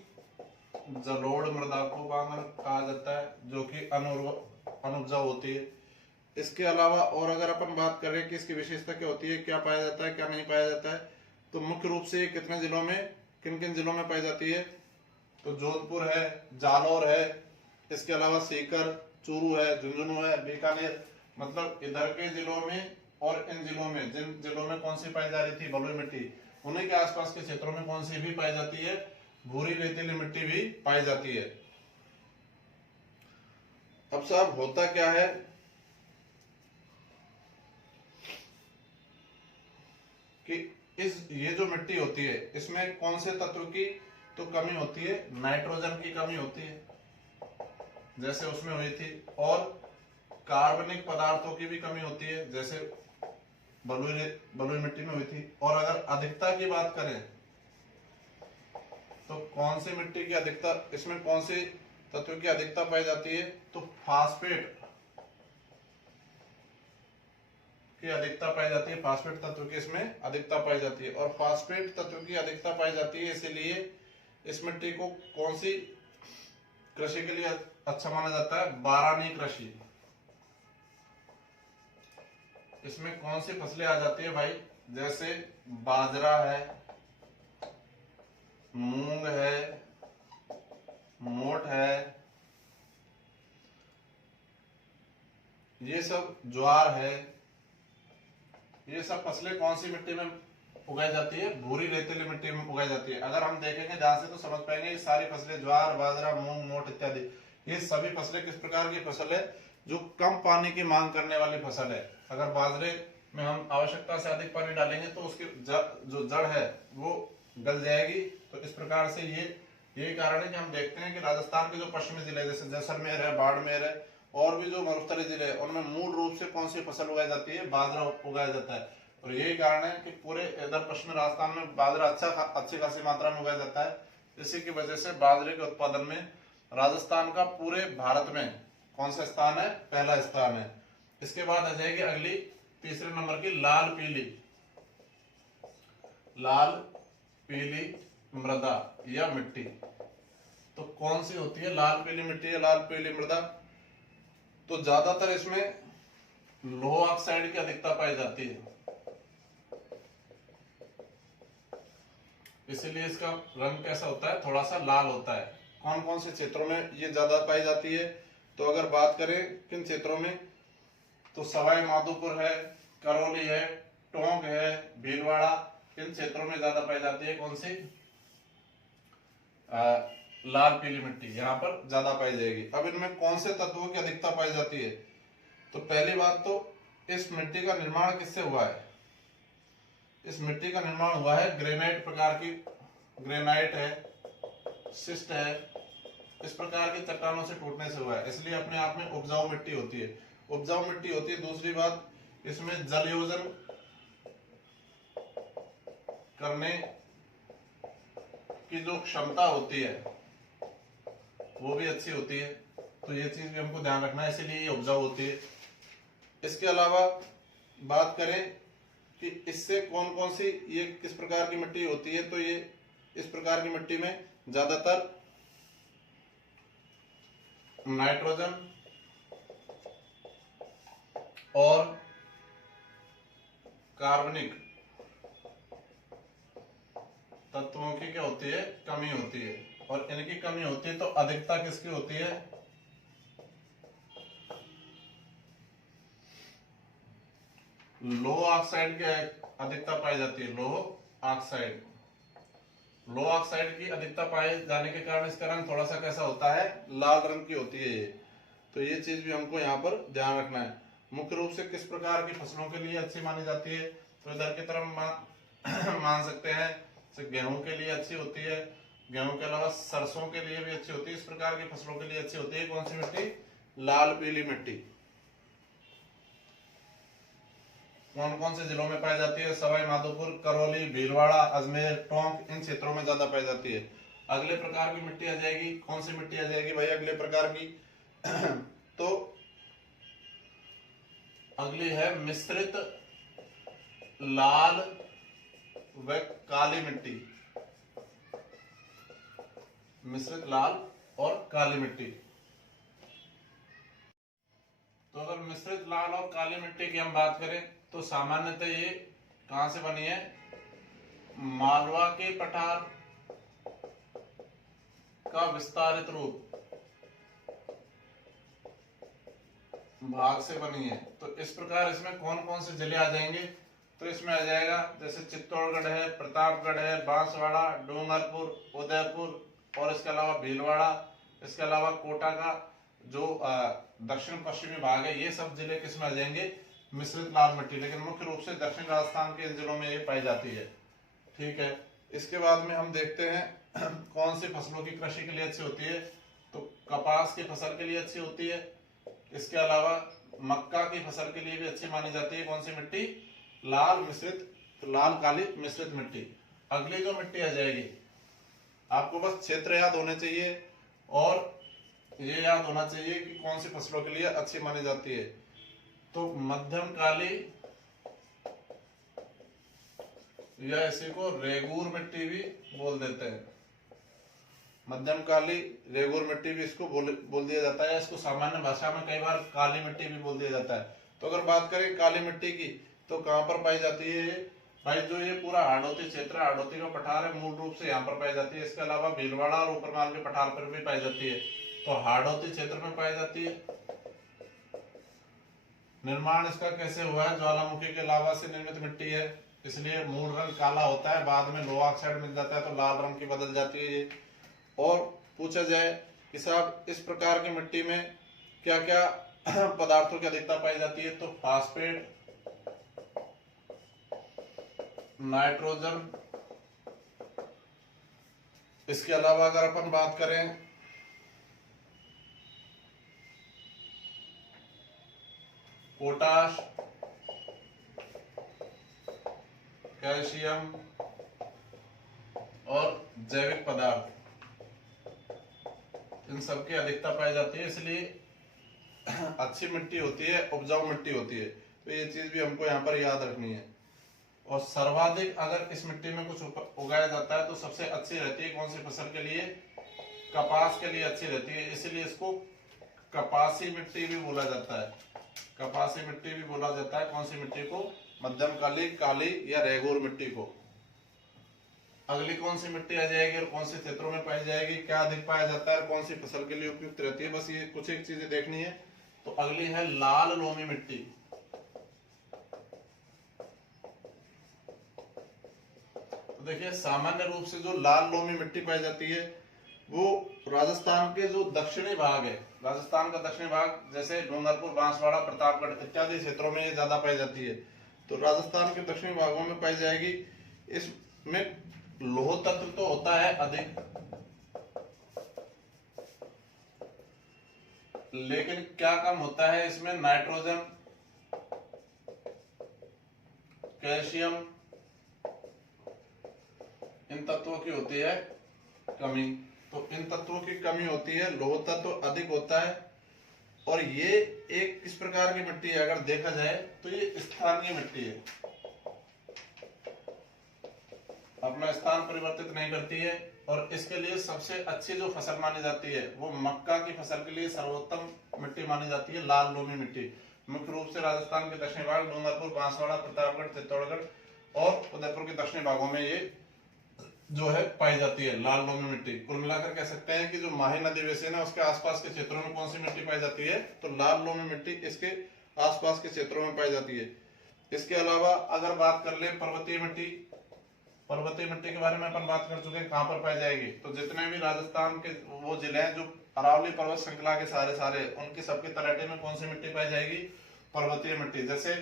जलोढ़ मृदा को बांगर कहा जाता है, जो कि अनउपजाऊ होती है। इसके अलावा और अगर अपन बात करें कि इसकी विशेषता क्या होती है, क्या पाया जाता है, क्या नहीं पाया जाता है, तो मुख्य रूप से कितने जिलों में, किन किन जिलों में पाई जाती है, तो जोधपुर है, जालौर है, इसके अलावा सीकर, चूरू है, झुंझुनू है, बीकानेर, मतलब इधर के जिलों में। और इन जिलों में, जिन जिलों में कौन सी पाई जा रही थी, बलुई मिट्टी, उन्हीं के आसपास के क्षेत्रों में कौन सी भी पाई जाती है, भूरी रेतीली मिट्टी भी पाई जाती है। अब साहब होता क्या है कि ये जो मिट्टी होती है इसमें कौन से तत्व की तो कमी होती है, नाइट्रोजन की कमी होती है जैसे उसमें हुई थी, और कार्बनिक पदार्थों की भी कमी होती है जैसे बलुई मिट्टी में हुई थी। और अगर अधिकता की बात करें तो कौन सी मिट्टी की अधिकता, इसमें कौन सी तत्व की अधिकता पाई जाती है, तो फास्फेट की अधिकता पाई जाती है। फास्फेट तत्व की इसमें अधिकता पाई जाती है, और फास्फेट तत्व की अधिकता पाई जाती है, इसीलिए इस मिट्टी को कौन सी कृषि के लिए अच्छा माना जाता है, बारानी कृषि। इसमें कौन सी फसलें आ जाती है भाई, जैसे बाजरा है, मूंग है, मोट है, ये सब ज्वार है, ये सब फसलें कौन सी मिट्टी में उगाई जाती है? भूरी रेतीली मिट्टी में उगाई जाती है। अगर हम देखेंगे ध्यान से तो समझ पाएंगे ये सारी फसलें ज्वार, बाजरा, मूंग, मोट इत्यादि, ये सभी फसलें किस प्रकार की फसल है? जो कम पानी की मांग करने वाली फसल है। अगर बाजरे में हम आवश्यकता से अधिक पानी डालेंगे तो उसकी जो जड़ है वो गल जाएगी। तो इस प्रकार से यही कारण है कि हम देखते हैं कि राजस्थान के जो पश्चिमी जिले जैसे जैसलमेर है, बाड़मेर है और भी जो मरुस्थलीय जिले हैं उनमें मूल रूप से कौन सी फसल उगाई जाती है? बाजरा उगाया जाता है। और यही कारण है कि पूरे इधर पश्चिमी राजस्थान में बाजरा अच्छी खासी मात्रा में उगाया जाता है। इसी की वजह से बाजरे के उत्पादन में राजस्थान का पूरे भारत में कौन सा स्थान है? पहला स्थान है। इसके बाद आ जाएगी अगली तीसरे नंबर की लाल पीली मृदा या मिट्टी। तो कौन सी होती है लाल पीली मिट्टी या लाल पीली मृदा? तो ज्यादातर इसमें लोह ऑक्साइड की अधिकता पाई जाती है, इसीलिए इसका रंग कैसा होता है? थोड़ा सा लाल होता है। कौन कौन से क्षेत्रों में ये ज्यादा पाई जाती है? तो अगर बात करें किन क्षेत्रों में, तो सवाई माधोपुर है, करौली है, टोंक है, भीलवाड़ा, इन क्षेत्रों में ज्यादा पाई जाती है कौन सी? लाल पीली मिट्टी यहाँ पर ज्यादा पाई जाएगी। अब इनमें कौन से तत्वों की अधिकता पाई जाती है? तो पहली बात तो इस मिट्टी का निर्माण किससे हुआ है? इस मिट्टी का निर्माण हुआ है ग्रेनाइट प्रकार की, ग्रेनाइट है, शिस्ट है, इस प्रकार की चट्टानों से टूटने से हुआ है। इसलिए अपने आप में उपजाऊ मिट्टी होती है, उपजाऊ मिट्टी होती है। दूसरी बात, इसमें जल योजन करने की जो क्षमता होती है वो भी अच्छी होती है। तो ये चीज भी हमको ध्यान रखना है, इसीलिए ये उपजाऊ होती है। इसके अलावा बात करें कि इससे कौन कौन सी ये किस प्रकार की मिट्टी होती है, तो ये इस प्रकार की मिट्टी में ज्यादातर नाइट्रोजन और कार्बनिक तत्वों की क्या होती है? कमी होती है। और इनकी कमी होती है तो अधिकता किसकी होती है? लोह ऑक्साइड की अधिकता पाई जाती है। लोह ऑक्साइड की अधिकता पाए जाने के कारण इसका रंग थोड़ा सा कैसा होता है? लाल रंग की होती है ये। तो ये चीज भी हमको यहाँ पर ध्यान रखना है। मुख्य रूप से किस प्रकार की फसलों के लिए अच्छी मानी जाती है? तो इधर की तरफ मान सकते हैं गेहूं के लिए अच्छी होती है, गेहूं के अलावा सरसों के लिए भी अच्छी होती है। इस प्रकार की फसलों के लिए अच्छी होती है कौन सी मिट्टी? लाल पीली मिट्टी। कौन कौन से जिलों में पाई जाती है? सवाई माधोपुर, करौली, भीलवाड़ा, अजमेर, टोंक, इन क्षेत्रों में ज्यादा पाई जाती है। अगले प्रकार की मिट्टी आ जाएगी, कौन सी मिट्टी आ जाएगी भाई अगले प्रकार की? तो अगली है मिश्रित लाल व काली मिट्टी। मिश्रित लाल और काली मिट्टी। तो अगर मिश्रित लाल और काली मिट्टी की हम बात करें तो सामान्यतः ये कहां से बनी है? मालवा के पठार का विस्तारित रूप भाग से बनी है। तो इस प्रकार इसमें कौन कौन से जिले आ जाएंगे? तो इसमें आ जाएगा जैसे चित्तौड़गढ़ है, प्रतापगढ़ है, बांसवाड़ा, डूंगरपुर, उदयपुर और इसके अलावा भीलवाड़ा, इसके अलावा कोटा का जो दक्षिण पश्चिमी भाग है, ये सब जिले किसमें आ जाएंगे? मिश्रित लाल मिट्टी। लेकिन मुख्य रूप से दक्षिण राजस्थान के इन जिलों में ये पाई जाती है। ठीक है, इसके बाद में हम देखते हैं कौन सी फसलों की कृषि के लिए अच्छी होती है। तो कपास की फसल के लिए अच्छी होती है। इसके अलावा मक्का की फसल के लिए भी अच्छी मानी जाती है कौन सी मिट्टी? लाल काली मिश्रित मिट्टी। अगली जो मिट्टी आ जाएगी, आपको बस क्षेत्र याद होने चाहिए और ये याद होना चाहिए कि कौन सी फसलों के लिए अच्छी मानी जाती है। तो मध्यम काली या इसी को रेगूर मिट्टी भी बोल देते हैं। मध्यम काली, रेगूर मिट्टी भी इसको बोल दिया जाता है। इसको सामान्य भाषा में कई बार काली मिट्टी भी बोल दिया जाता है। तो अगर बात करें काली मिट्टी की, तो कहां पर पाई जाती है? भाई जो ये पूरा हाड़ौती क्षेत्र है, हाड़ौती का पठार है, मूल रूप से यहाँ पर पाई जाती है। इसके अलावा भीलवाड़ा और ऊपरमाल के पठार पर भी पाई जाती है। तो हाड़ौती क्षेत्र में पाई जाती है। निर्माण इसका कैसे हुआ है? ज्वालामुखी के लावा से निर्मित मिट्टी है, इसलिए मूल रंग काला होता है, बाद में लोहा ऑक्साइड मिल जाता है तो लाल रंग की बदल जाती है ये। और पूछा जाए कि साहब इस प्रकार की मिट्टी में क्या क्या पदार्थों की अधिकता पाई जाती है, तो फास्फेट, नाइट्रोजन, इसके अलावा अगर अपन बात करें पोटाश, कैल्शियम और जैविक पदार्थ, इन सब की अधिकता पाई जाती है, इसलिए अच्छी मिट्टी होती है, उपजाऊ मिट्टी होती है। तो ये चीज भी हमको यहाँ पर याद रखनी है। और सर्वाधिक अगर इस मिट्टी में कुछ उगाया जाता है तो सबसे अच्छी रहती है कौन सी फसल के लिए? कपास के लिए अच्छी रहती है, इसलिए इसको कपासी मिट्टी भी बोला जाता है। कपासी मिट्टी भी बोला जाता है कौन सी मिट्टी को? मध्यम काली, काली या रेगूर मिट्टी को। अगली कौन सी मिट्टी आ जाएगी और कौन से क्षेत्रों में पाई जाएगी, क्या अधिक पाया जाता है और कौन सी फसल के लिए उपयुक्त रहती है, बस ये कुछ एक चीजें देखनी है। तो अगली है लाल लोमी मिट्टी। तो देखिए सामान्य रूप से जो लाल लोमी मिट्टी पाई जाती है वो राजस्थान के जो दक्षिणी भाग है, राजस्थान का दक्षिणी भाग जैसे डूंगरपुर, बांसवाड़ा, प्रतापगढ़ इत्यादि क्षेत्रों में ये ज्यादा पाई जाती है। तो राजस्थान के दक्षिणी भागों में पाई जाएगी। इसमें लौह तत्व तो होता है अधिक, लेकिन क्या कम होता है इसमें? नाइट्रोजन, कैल्शियम, इन तत्वों की होती है कमी। तो इन तत्वों की कमी होती है, लौह तत्व अधिक होता है। और ये एक किस प्रकार की मिट्टी है अगर देखा जाए तो ये स्थानीय मिट्टी है, अपना स्थान परिवर्तित नहीं करती है। और इसके लिए सबसे अच्छी जो फसल मानी जाती है वो मक्का की फसल के लिए सर्वोत्तम मिट्टी मानी जाती है लाल लोमी मिट्टी। मुख्य रूप से राजस्थान के दक्षिणी भाग, डूंगरपुर, बांसवाड़ा, प्रतापगढ़, चित्तौड़गढ़ और उदयपुर के दक्षिणी भागों में ये जो है पाई जाती है लाल लोमी मिट्टी। कुल मिलाकर कह सकते हैं कि जो माही नदी बेसिन है उसके आसपास के क्षेत्रों में कौन सी मिट्टी पाई जाती है? तो लाल लोमी मिट्टी इसके आसपास के क्षेत्रों में पाई जाती है। इसके अलावा अगर बात कर ले पर्वतीय मिट्टी, पर्वतीय मिट्टी के बारे में अपन बात कर चुके हैं, कहां पर पाई जाएगी? तो जितने भी राजस्थान के वो जिले हैं जो अरावली पर्वत श्रृंखला के सारे उनकी सबके तलहटे में कौन सी मिट्टी पाई जाएगी? पर्वतीय मिट्टी। जैसे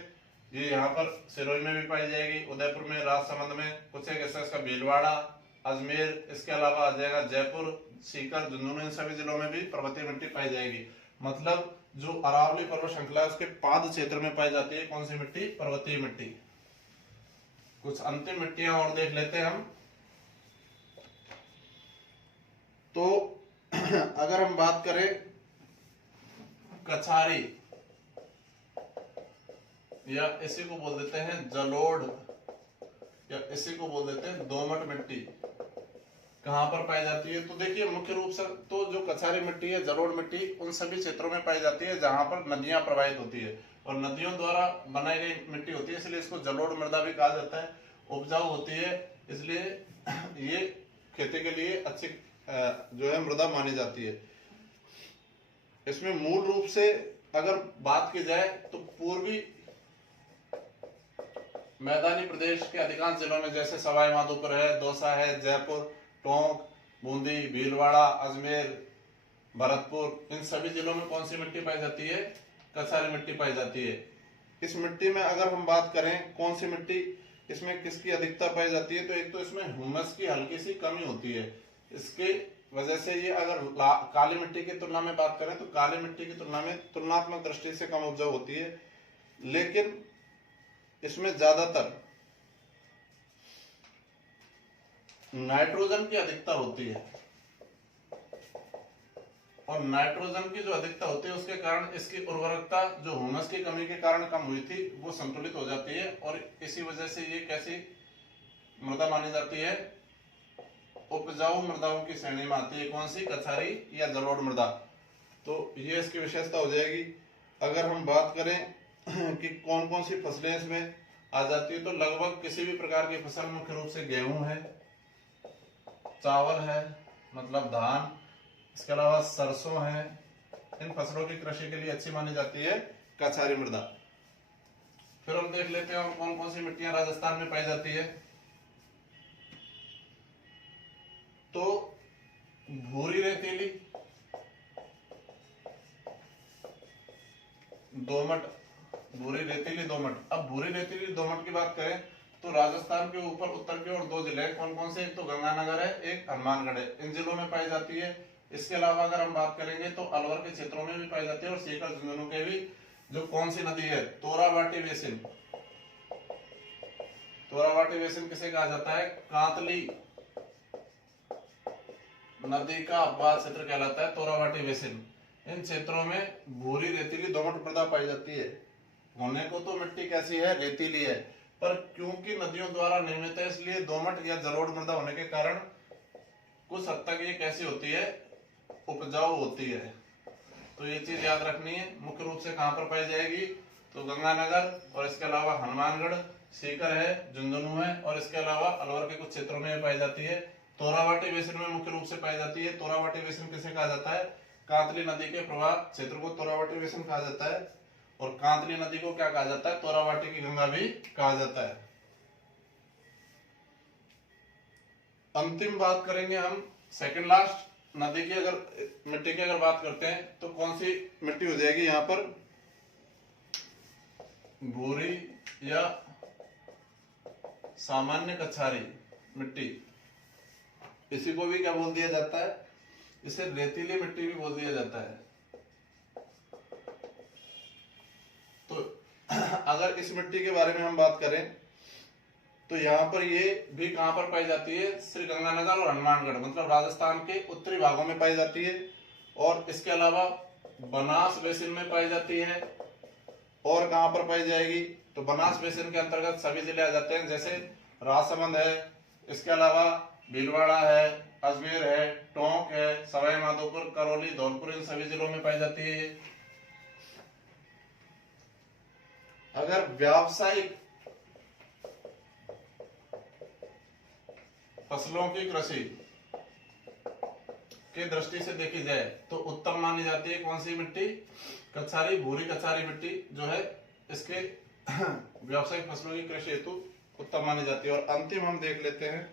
ये यहाँ पर सिरोही में भी पाई जाएगी, उदयपुर में, राजसमंद में, कुछ एक ऐसा इसका भीलवाड़ा, अजमेर, इसके अलावा आ जाएगा जयपुर, सीकर, झुंझुनू, इन सभी जिलों में भी पर्वतीय मिट्टी पाई जाएगी। मतलब जो अरावली पर्वत श्रृंखला है उसके पाद क्षेत्र में पाई जाती है कौन सी मिट्टी? पर्वतीय मिट्टी। कुछ अंतिम मिट्टियां और देख लेते हैं हम। तो अगर हम बात करें कछारी या इसी को बोल देते हैं जलोढ़ या इसी को बोल देते हैं दोमट मिट्टी, कहां पर पाई जाती है? तो देखिए मुख्य रूप से तो जो कछारी मिट्टी है, जलोढ़ मिट्टी, उन सभी क्षेत्रों में पाई जाती है जहां पर नदियां प्रवाहित होती है और नदियों द्वारा बनाई गई मिट्टी होती है, इसलिए इसको जलोढ़ मृदा भी कहा जाता है। उपजाऊ होती है, इसलिए ये खेती के लिए अच्छी जो है मृदा मानी जाती है। इसमें मूल रूप से अगर बात की जाए तो पूर्वी मैदानी प्रदेश के अधिकांश जिलों में जैसे सवाई माधोपुर है, दौसा है, जयपुर, टोंक, बूंदी, भीलवाड़ा, अजमेर, भरतपुर, इन सभी जिलों में कौन सी मिट्टी पाई जाती है? कछारी मिट्टी पाई जाती है। इस मिट्टी में अगर हम बात करें कौन सी मिट्टी, इसमें किसकी अधिकता पाई जाती है? तो एक तो इसमें ह्यूमस की हल्की सी कमी होती है, इसके वजह से ये अगर काली मिट्टी की तुलना में बात करें तो काली मिट्टी की तुलना में तुलनात्मक दृष्टि से कम उपजाऊ होती है, लेकिन इसमें ज्यादातर नाइट्रोजन की अधिकता होती है और नाइट्रोजन की जो अधिकता होती है उसके कारण इसकी उर्वरकता जो ह्यूमस की कमी के कारण कम हुई थी वो संतुलित हो जाती है और इसी वजह से ये कैसी मृदा मानी जाती है? उपजाऊ मृदाओं की श्रेणी में आती है। कौन सी? कछारी या जलोढ़ मृदा। तो ये इसकी विशेषता हो जाएगी। अगर हम बात करें कि कौन कौन सी फसलें इसमें आ जाती है। तो लगभग किसी भी प्रकार की फसल, मुख्य रूप से गेहूं है, चावल है मतलब धान, इसके अलावा सरसों है, इन फसलों की कृषि के लिए अच्छी मानी जाती है कछारी मृदा। फिर हम देख लेते हैं और कौन कौन सी मिट्टियां राजस्थान में पाई जाती है। तो भूरी रेतीली, दोमट, भूरी रेतीली दोमट। अब भूरी रेतीली दोमट की बात करें तो राजस्थान के ऊपर उत्तर की ओर 2 जिले कौन कौन से, एक तो गंगानगर है, एक हनुमानगढ़ है, इन जिलों में पाई जाती है। इसके अलावा अगर हम बात करेंगे तो अलवर के क्षेत्रों में भी पाई जाती है और सीकर झुंझुनू के भी। जो कौन सी नदी है, तोराबाटी बेसिन। तोराबाटी बेसिन किसे कहा जाता है, कांतली नदी का अपवाद क्षेत्र कहलाता है तोराबाटी बेसिन। इन क्षेत्रों में भूरी रेतीली दोमट मृदा पाई जाती है। होने को तो मिट्टी कैसी है, रेतीली है, पर क्योंकि नदियों द्वारा निर्मित है इसलिए दोमट या जलोढ़ मृदा होने के कारण कुछ हद तक ये कैसी होती है, उपजाऊ होती है। तो ये चीज याद रखनी है। मुख्य रूप से कहां पर पाई जाएगी, तो गंगानगर और इसके अलावा हनुमानगढ़, सीकर है, झुंझुनू है और इसके अलावा अलवर के कुछ क्षेत्रों में पाई जाती है। तोराबाटी बेसिन में मुख्य रूप से पाई जाती है। तोराबाटी बेसिन किसे कहा जाता है, कांतली नदी के प्रवाह क्षेत्र को तोराबाटी बेसिन कहा जाता है। और कांतली नदी को क्या कहा जाता है, तोराबाटी की गंगा भी कहा जाता है। अंतिम बात करेंगे हम सेकंड लास्ट नदी की, अगर मिट्टी की अगर बात करते हैं तो कौन सी मिट्टी हो जाएगी यहां पर, भूरी या सामान्य कछारी मिट्टी। इसी को भी क्या बोल दिया जाता है, इसे रेतीली मिट्टी भी बोल दिया जाता है। तो अगर इस मिट्टी के बारे में हम बात करें तो यहाँ पर ये भी कहां पर पाई जाती है, श्री गंगानगर और हनुमानगढ़ मतलब राजस्थान के उत्तरी भागों में पाई जाती है। और इसके अलावा बनास बेसिन में पाई जाती है। और कहां पर पाई जाएगी, तो बनास बेसिन के अंतर्गत सभी जिले आ जाते हैं, जैसे राजसमंद है, इसके अलावा भीलवाड़ा है, अजमेर है, टोंक है, सवाई माधोपुर, करौली, धौलपुर, इन सभी जिलों में पाई जाती है। अगर व्यावसायिक फसलों की कृषि की दृष्टि से देखी जाए तो उत्तम मानी जाती है कौन सी मिट्टी, कछारी, भूरी कछारी मिट्टी जो है इसके व्यावसायिक फसलों की कृषि हेतु उत्तम मानी जाती है। और अंतिम हम देख लेते हैं,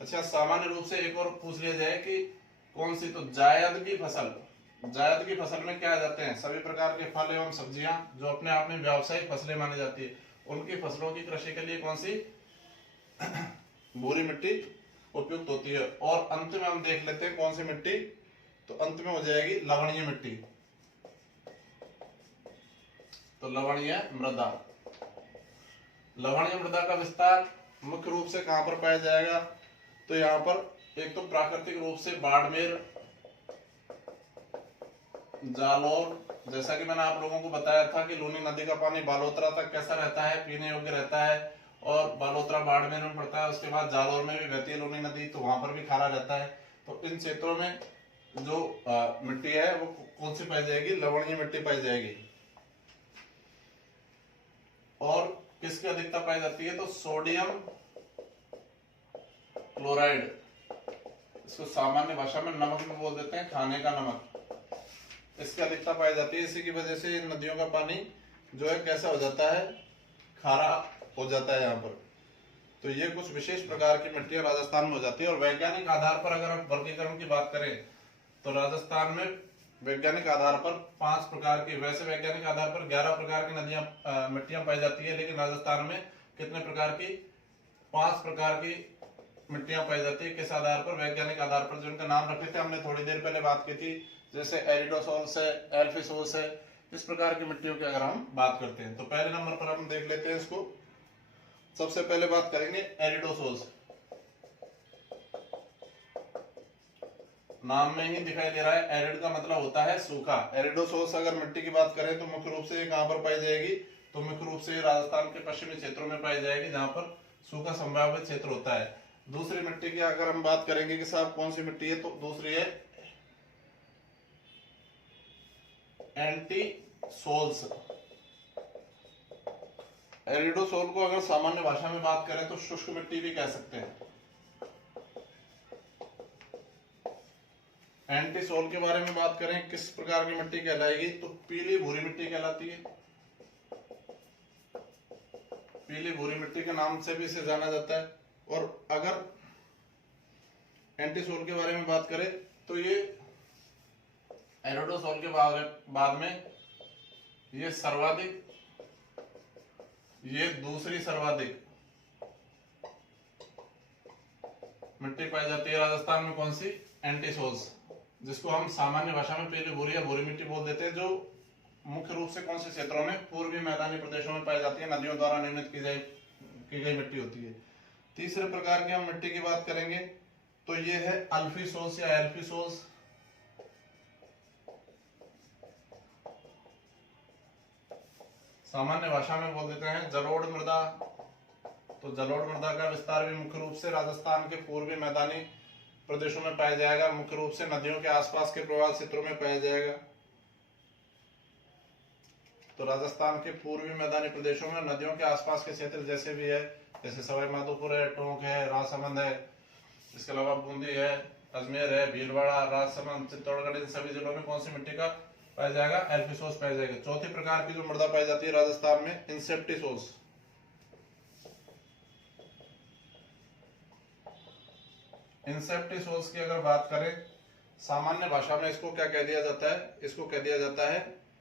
अच्छा सामान्य रूप से एक और पूछ लिया जाए कि कौन सी, तो जायद की फसल, जायद की फसल में क्या आ जाते हैं, सभी प्रकार के फल एवं सब्जियां जो अपने आप में व्यावसायिक फसलें मानी जाती है, उनकी फसलों की कृषि के लिए कौन सी भूरी मिट्टी उपयुक्त होती है। और अंत में हम देख लेते हैं कौन सी मिट्टी, तो अंत में हो जाएगी लवणीय मिट्टी। तो लवणीय मृदा, लवणीय मृदा का विस्तार मुख्य रूप से कहां पर पाया जाएगा, तो यहां पर एक तो प्राकृतिक रूप से बाड़मेर, जालौर, जैसा कि मैंने आप लोगों को बताया था कि लूनी नदी का पानी बालोतरा तक कैसा रहता है, पीने योग्य रहता है, और बालोतरा बाड़मेर में पड़ता है। उसके बाद जालौर में भी बहती है लूनी नदी, तो वहां पर भी खारा रहता है। तो इन क्षेत्रों में जो मिट्टी है वो कौन सी पाई जाएगी, लवणीय मिट्टी पाई जाएगी। और किसकी अधिकता पाई जाती है, तो सोडियम क्लोराइड, इसको सामान्य भाषा में नमक भी बोल देते हैं, खाने का नमक, इसकी अधिकता पाई जाती है। इसी की वजह से इन नदियों का पानी जो है कैसा हो जाता है, खारा हो जाता है यहाँ पर। तो ये कुछ विशेष प्रकार की मिट्टियां राजस्थान में हो जाती है। और वैज्ञानिक आधार पर अगर हम वर्गीकरण की बात करें तो राजस्थान में वैज्ञानिक आधार पर 5 प्रकार की, वैसे वैज्ञानिक आधार पर 11 प्रकार की नदियां मिट्टियां पाई जाती है, लेकिन राजस्थान में कितने प्रकार की, 5 प्रकार की मिट्टियां पाई जाती है। किस आधार पर, वैज्ञानिक आधार पर, जो इनका नाम रखे थे हमने थोड़ी देर पहले बात की थी, जैसे एरिडोसोल्स है, एल्फिसोल्स है, इस प्रकार की मिट्टियों की अगर हम बात करते हैं तो पहले नंबर पर हम देख लेते हैं इसको। सबसे पहले बात करेंगे एरिडोसोल्स, नाम में ही दिखाई दे रहा है, एरिड का मतलब होता है सूखा। एरिडोसोल्स अगर मिट्टी की बात करें तो मुख्य रूप से ये कहां पर पाई जाएगी, तो मुख्य रूप से राजस्थान के पश्चिमी क्षेत्रों में पाई जाएगी जहां पर सूखा संभावित क्षेत्र होता है। दूसरी मिट्टी की अगर हम बात करेंगे कि साहब कौन सी मिट्टी है, तो दूसरी है एंटीसोल्स। एरिडोसोल को अगर सामान्य भाषा में बात करें तो शुष्क मिट्टी भी कह सकते हैं। एंटीसोल के बारे में बात करें, किस प्रकार की मिट्टी कहलाएगी, तो पीली भूरी मिट्टी कहलाती है। पीली भूरी मिट्टी के नाम से भी इसे जाना जाता है। और अगर एंटीसोल के बारे में बात करें तो ये एरिडोसोल के बाद में ये सर्वाधिक, ये दूसरी सर्वाधिक मिट्टी पाई जाती है राजस्थान में। कौन सी? एंटीसोल्स, जिसको हम सामान्य भाषा में पीली भूरी या भूरी मिट्टी बोल देते हैं, जो मुख्य रूप से कौन से क्षेत्रों में? पूर्वी मैदानी प्रदेशों में पाई जाती है, नदियों द्वारा निर्मित की गई मिट्टी होती है। तीसरे प्रकार की हम मिट्टी की बात करेंगे तो ये है अल्फीसोल्स या एल्फीसोल्स। सामान्य भाषा में बोल देते हैं जलोढ़ मृदा। तो जलोढ़ मृदा का विस्तार भी मुख्य रूप से राजस्थान के पूर्वी मैदानी प्रदेशों में पाया जाएगा, मुख्य रूप से नदियों के आसपास के प्रवाल क्षेत्रों में पाया जाएगा। तो राजस्थान के पूर्वी मैदानी प्रदेशों में नदियों के आसपास के क्षेत्र जैसे भी है, जैसे सवाई माधोपुर है, टोंक है, राजसमंद है, इसके अलावा बूंदी है, अजमेर है, भीलवाड़ा, राजसमंद, चित्तौड़गढ़, इन सभी जिलों में कौन सी मिट्टी का पाया जाएगा? एल्फीसोल्स पाया जाएगा। चौथी प्रकार की जो मृदा पाई जाती है राजस्थान में, इंसेप्टिसोल्स। इंसेप्टिसोल्स की अगर बात करें, सामान्य भाषा में इसको क्या कह दिया जाता है? इसको कह दिया जाता है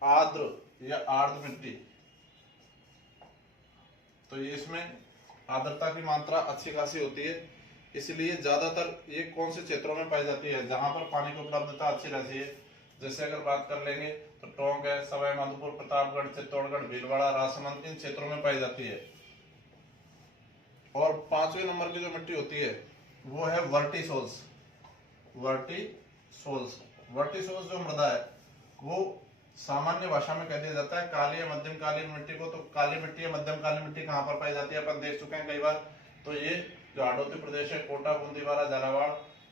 आर्द्र या आर्द्र मिट्टी। तो ये इसमें आर्द्रता की मात्रा अच्छी खासी होती है, इसलिए ज्यादातर ये कौन से क्षेत्रों में पाई जाती है? जहां पर पानी की उपलब्धता अच्छी रहती है। जैसे अगर बात कर लेंगे तो टोंक है, सवाई माधोपुर, प्रतापगढ़, चित्तौड़गढ़, भीलवाड़ा, राजसमंद, इन क्षेत्रों में पाई जाती है। और पांचवें नंबर की जो मिट्टी होती है वो है वर्टिसोल्स। वर्टिसोल्स जो मृदा है वो सामान्य भाषा में कह दिया जाता है काली या मध्यम कालीन मिट्टी को। तो काली मिट्टी या मध्यम कालीन मिट्टी कहाँ पर पाई जाती है? अपन देख चुके हैं कई बार। तो ये जो हाड़ौती प्रदेश है, कोटा, बूंदीवाड़ा, झालावाड़,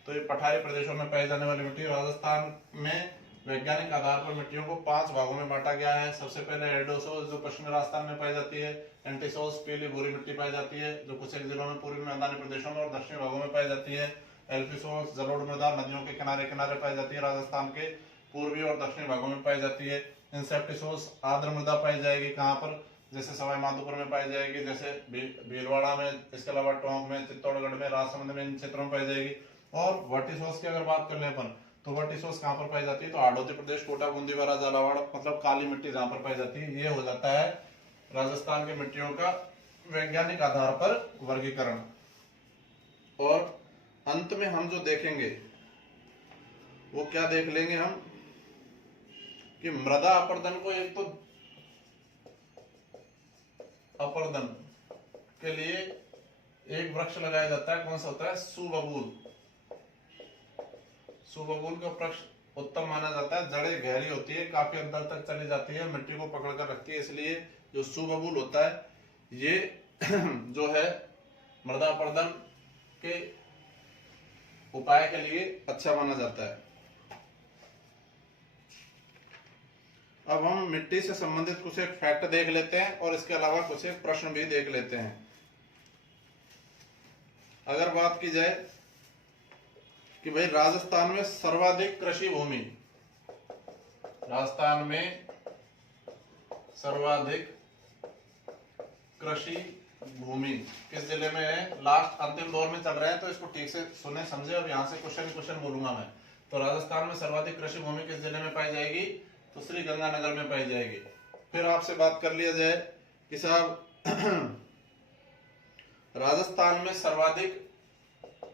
तो ये पठारी प्रदेशों में पाई जाने वाली मिट्टी। राजस्थान में वैज्ञानिक आधार पर मिट्टियों को 5 भागों में बांटा गया है। सबसे पहले एरिडोसोल्स जो पश्चिमी राजस्थान में पाई जाती है, एंटीसोल्स पीली भूरी मिट्टी पाई जाती है जो कुछ एक जिलों में पूर्वी मैदानी प्रदेशों में और दक्षिणी भागों में पाई जाती है। एल्फीसोल्स जलोढ़ मृदा नदियों के किनारे किनारे पाई जाती है, राजस्थान के पूर्वी और दक्षिणी भागों में पाई जाती है। इंसेप्टिसोल्स आर्द्र मृदा पाई जाएगी कहाँ पर? जैसे सवाई माधोपुर में पाई जाएगी, जैसे भीलवाड़ा में, इसके अलावा टोंक में, चित्तौड़गढ़ में, राजसमंद में, इन क्षेत्रों में पाई जाएगी। और वर्टिसोल्स की अगर बात कर ले अपन तो वर्टिसोल्स कहाँ पर पाई जाती है? तो हाड़ौती प्रदेश, कोटा, बूंदीवाड़ा, झालावाड़, मतलब काली मिट्टी जहाँ पर पाई जाती है। ये हो जाता है राजस्थान की मिट्टियों का वैज्ञानिक आधार पर वर्गीकरण। और अंत में हम जो देखेंगे वो क्या देख लेंगे हम कि मृदा अपर्दन को, एक तो अपर्दन के लिए एक वृक्ष लगाया जाता है, कौन सा होता है? सुबबूल। सुबबूल का वृक्ष उत्तम माना जाता है, जड़ें गहरी होती है, काफी अंदर तक चली जाती है, मिट्टी को पकड़ कर रखती है, इसलिए जो सुबबूल होता है ये जो है मृदा अपर्दन के उपाय के लिए अच्छा माना जाता है। अब हम मिट्टी से संबंधित कुछ एक फैक्ट देख लेते हैं और इसके अलावा कुछ एक प्रश्न भी देख लेते हैं। अगर बात की जाए कि भाई राजस्थान में सर्वाधिक कृषि भूमि, राजस्थान में सर्वाधिक कृषि भूमि किस जिले में है? लास्ट अंतिम दौर में चल रहे हैं तो इसको ठीक से सुने समझे। अब यहाँ से क्वेश्चन बोलूंगा मैं। तो राजस्थान में सर्वाधिक कृषि भूमि किस जिले में पाई जाएगी? तो श्री गंगानगर में पाई जाएगी। फिर आपसे बात कर लिया जाए कि साहब राजस्थान में सर्वाधिक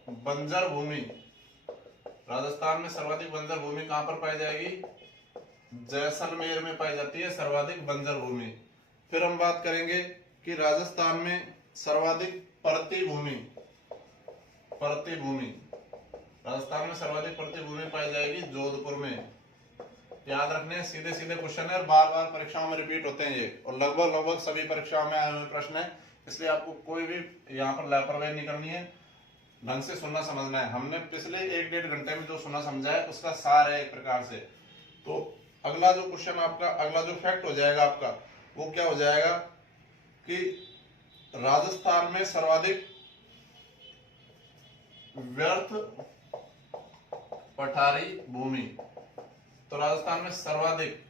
बंजर भूमि, राजस्थान में सर्वाधिक बंजर भूमि कहां पर पाई जाएगी? जैसलमेर में पाई जाती है सर्वाधिक बंजर भूमि। फिर हम बात करेंगे कि राजस्थान में सर्वाधिक परती भूमि, राजस्थान में सर्वाधिक परती भूमि पाई जाएगी जोधपुर में। याद रखने, सीधे सीधे क्वेश्चन है, बार बार परीक्षाओं में रिपीट होते हैं ये, और लगभग सभी परीक्षाओं में आए हुए प्रश्न है, इसलिए आपको कोई भी यहाँ पर लापरवाही नहीं करनी है, ढंग से सुनना समझना है। हमने पिछले 1-1.5 घंटे में जो सुना समझा है उसका सार है एक प्रकार से। तो अगला जो क्वेश्चन आपका, अगला जो फैक्ट हो जाएगा आपका, वो क्या हो जाएगा कि राजस्थान में सर्वाधिक व्यर्थ पठारी भूमि। तो राजस्थान में सर्वाधिक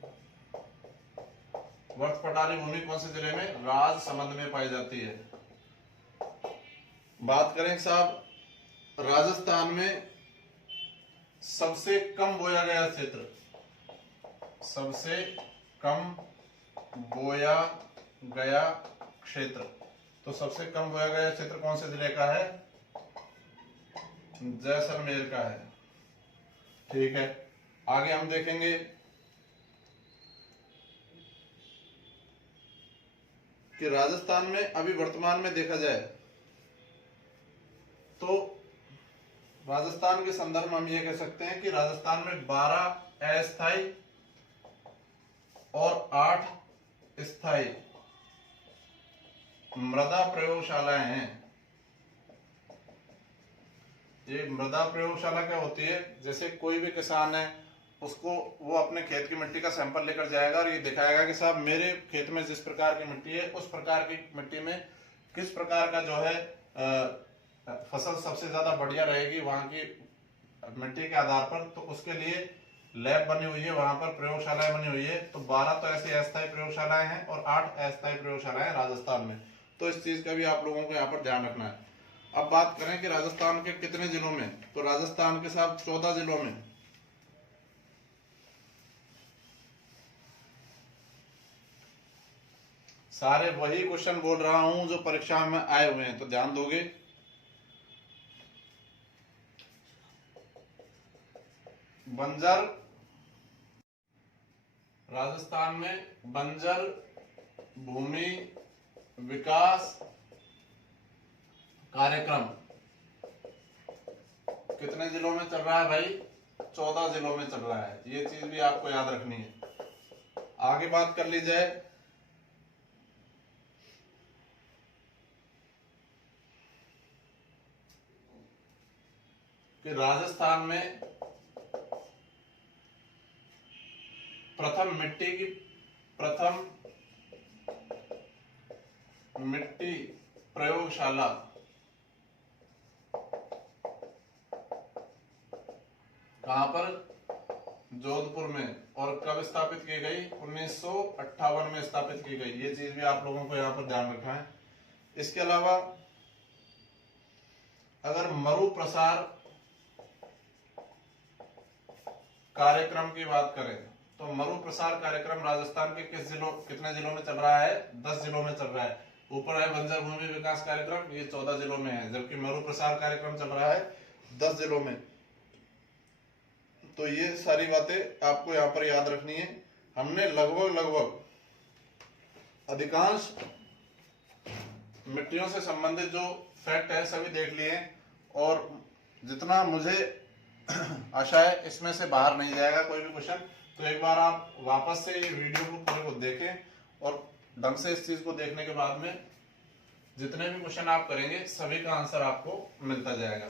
व्यर्थ पठारी भूमि कौन से जिले में? राजसमंद में पाई जाती है। बात करें साहब राजस्थान में सबसे कम बोया गया क्षेत्र, सबसे कम बोया गया क्षेत्र, तो सबसे कम बोया गया क्षेत्र कौन से जिले का है? जैसलमेर का है। ठीक है, आगे हम देखेंगे कि राजस्थान में अभी वर्तमान में देखा जाए तो राजस्थान के संदर्भ में हम ये कह सकते हैं कि राजस्थान में 12 अस्थायी और 8 स्थायी मृदा प्रयोगशालाएं हैं। ये मृदा प्रयोगशाला क्या होती है? जैसे कोई भी किसान है, उसको वो अपने खेत की मिट्टी का सैंपल लेकर जाएगा और ये दिखाएगा कि साहब मेरे खेत में जिस प्रकार की मिट्टी है उस प्रकार की मिट्टी में किस प्रकार का जो है फसल सबसे ज्यादा बढ़िया रहेगी वहां की मिट्टी के आधार पर। तो उसके लिए लैब बनी हुई है, वहां पर प्रयोगशालाएं बनी हुई है। तो 12 तो ऐसी अस्थायी प्रयोगशालाएं हैं और 8 अस्थायी प्रयोगशालाएं राजस्थान में। तो इस चीज का भी आप लोगों को यहाँ पर ध्यान रखना है। अब बात करें कि राजस्थान के कितने जिलों में, तो राजस्थान के साथ 14 जिलों में सारे वही क्वेश्चन बोल रहा हूं जो परीक्षा में आए हुए हैं, तो ध्यान दोगे। बंजर, राजस्थान में बंजर भूमि विकास कार्यक्रम कितने जिलों में चल रहा है भाई? 14 जिलों में चल रहा है। ये चीज भी आपको याद रखनी है। आगे बात कर ली जाए कि राजस्थान में प्रथम मिट्टी प्रयोगशाला कहां पर? जोधपुर में। और कब स्थापित की गई? 1958 में स्थापित की गई। ये चीज भी आप लोगों को यहाँ पर ध्यान रखना है। इसके अलावा अगर मरु प्रसार कार्यक्रम की बात करें तो मरु प्रसार कार्यक्रम राजस्थान के कितने जिलों में चल रहा है? 10 जिलों में चल रहा है। ऊपर है बंजर भूमि विकास कार्यक्रम, ये 14 जिलों में है, जबकि मरु प्रसार कार्यक्रम चल रहा है 10 जिलों में। तो ये सारी बातें आपको यहाँ पर याद रखनी है। हमने लगभग अधिकांश मिट्टियों से संबंधित जो फैक्ट है सभी देख लिए, और जितना मुझे आशा है इसमें से बाहर नहीं जाएगा कोई भी क्वेश्चन। तो एक बार आप वापस से ये वीडियो को पूरे को देखें और ढंग से इस चीज को देखने के बाद में जितने भी क्वेश्चन आप करेंगे सभी का आंसर आपको मिलता जाएगा।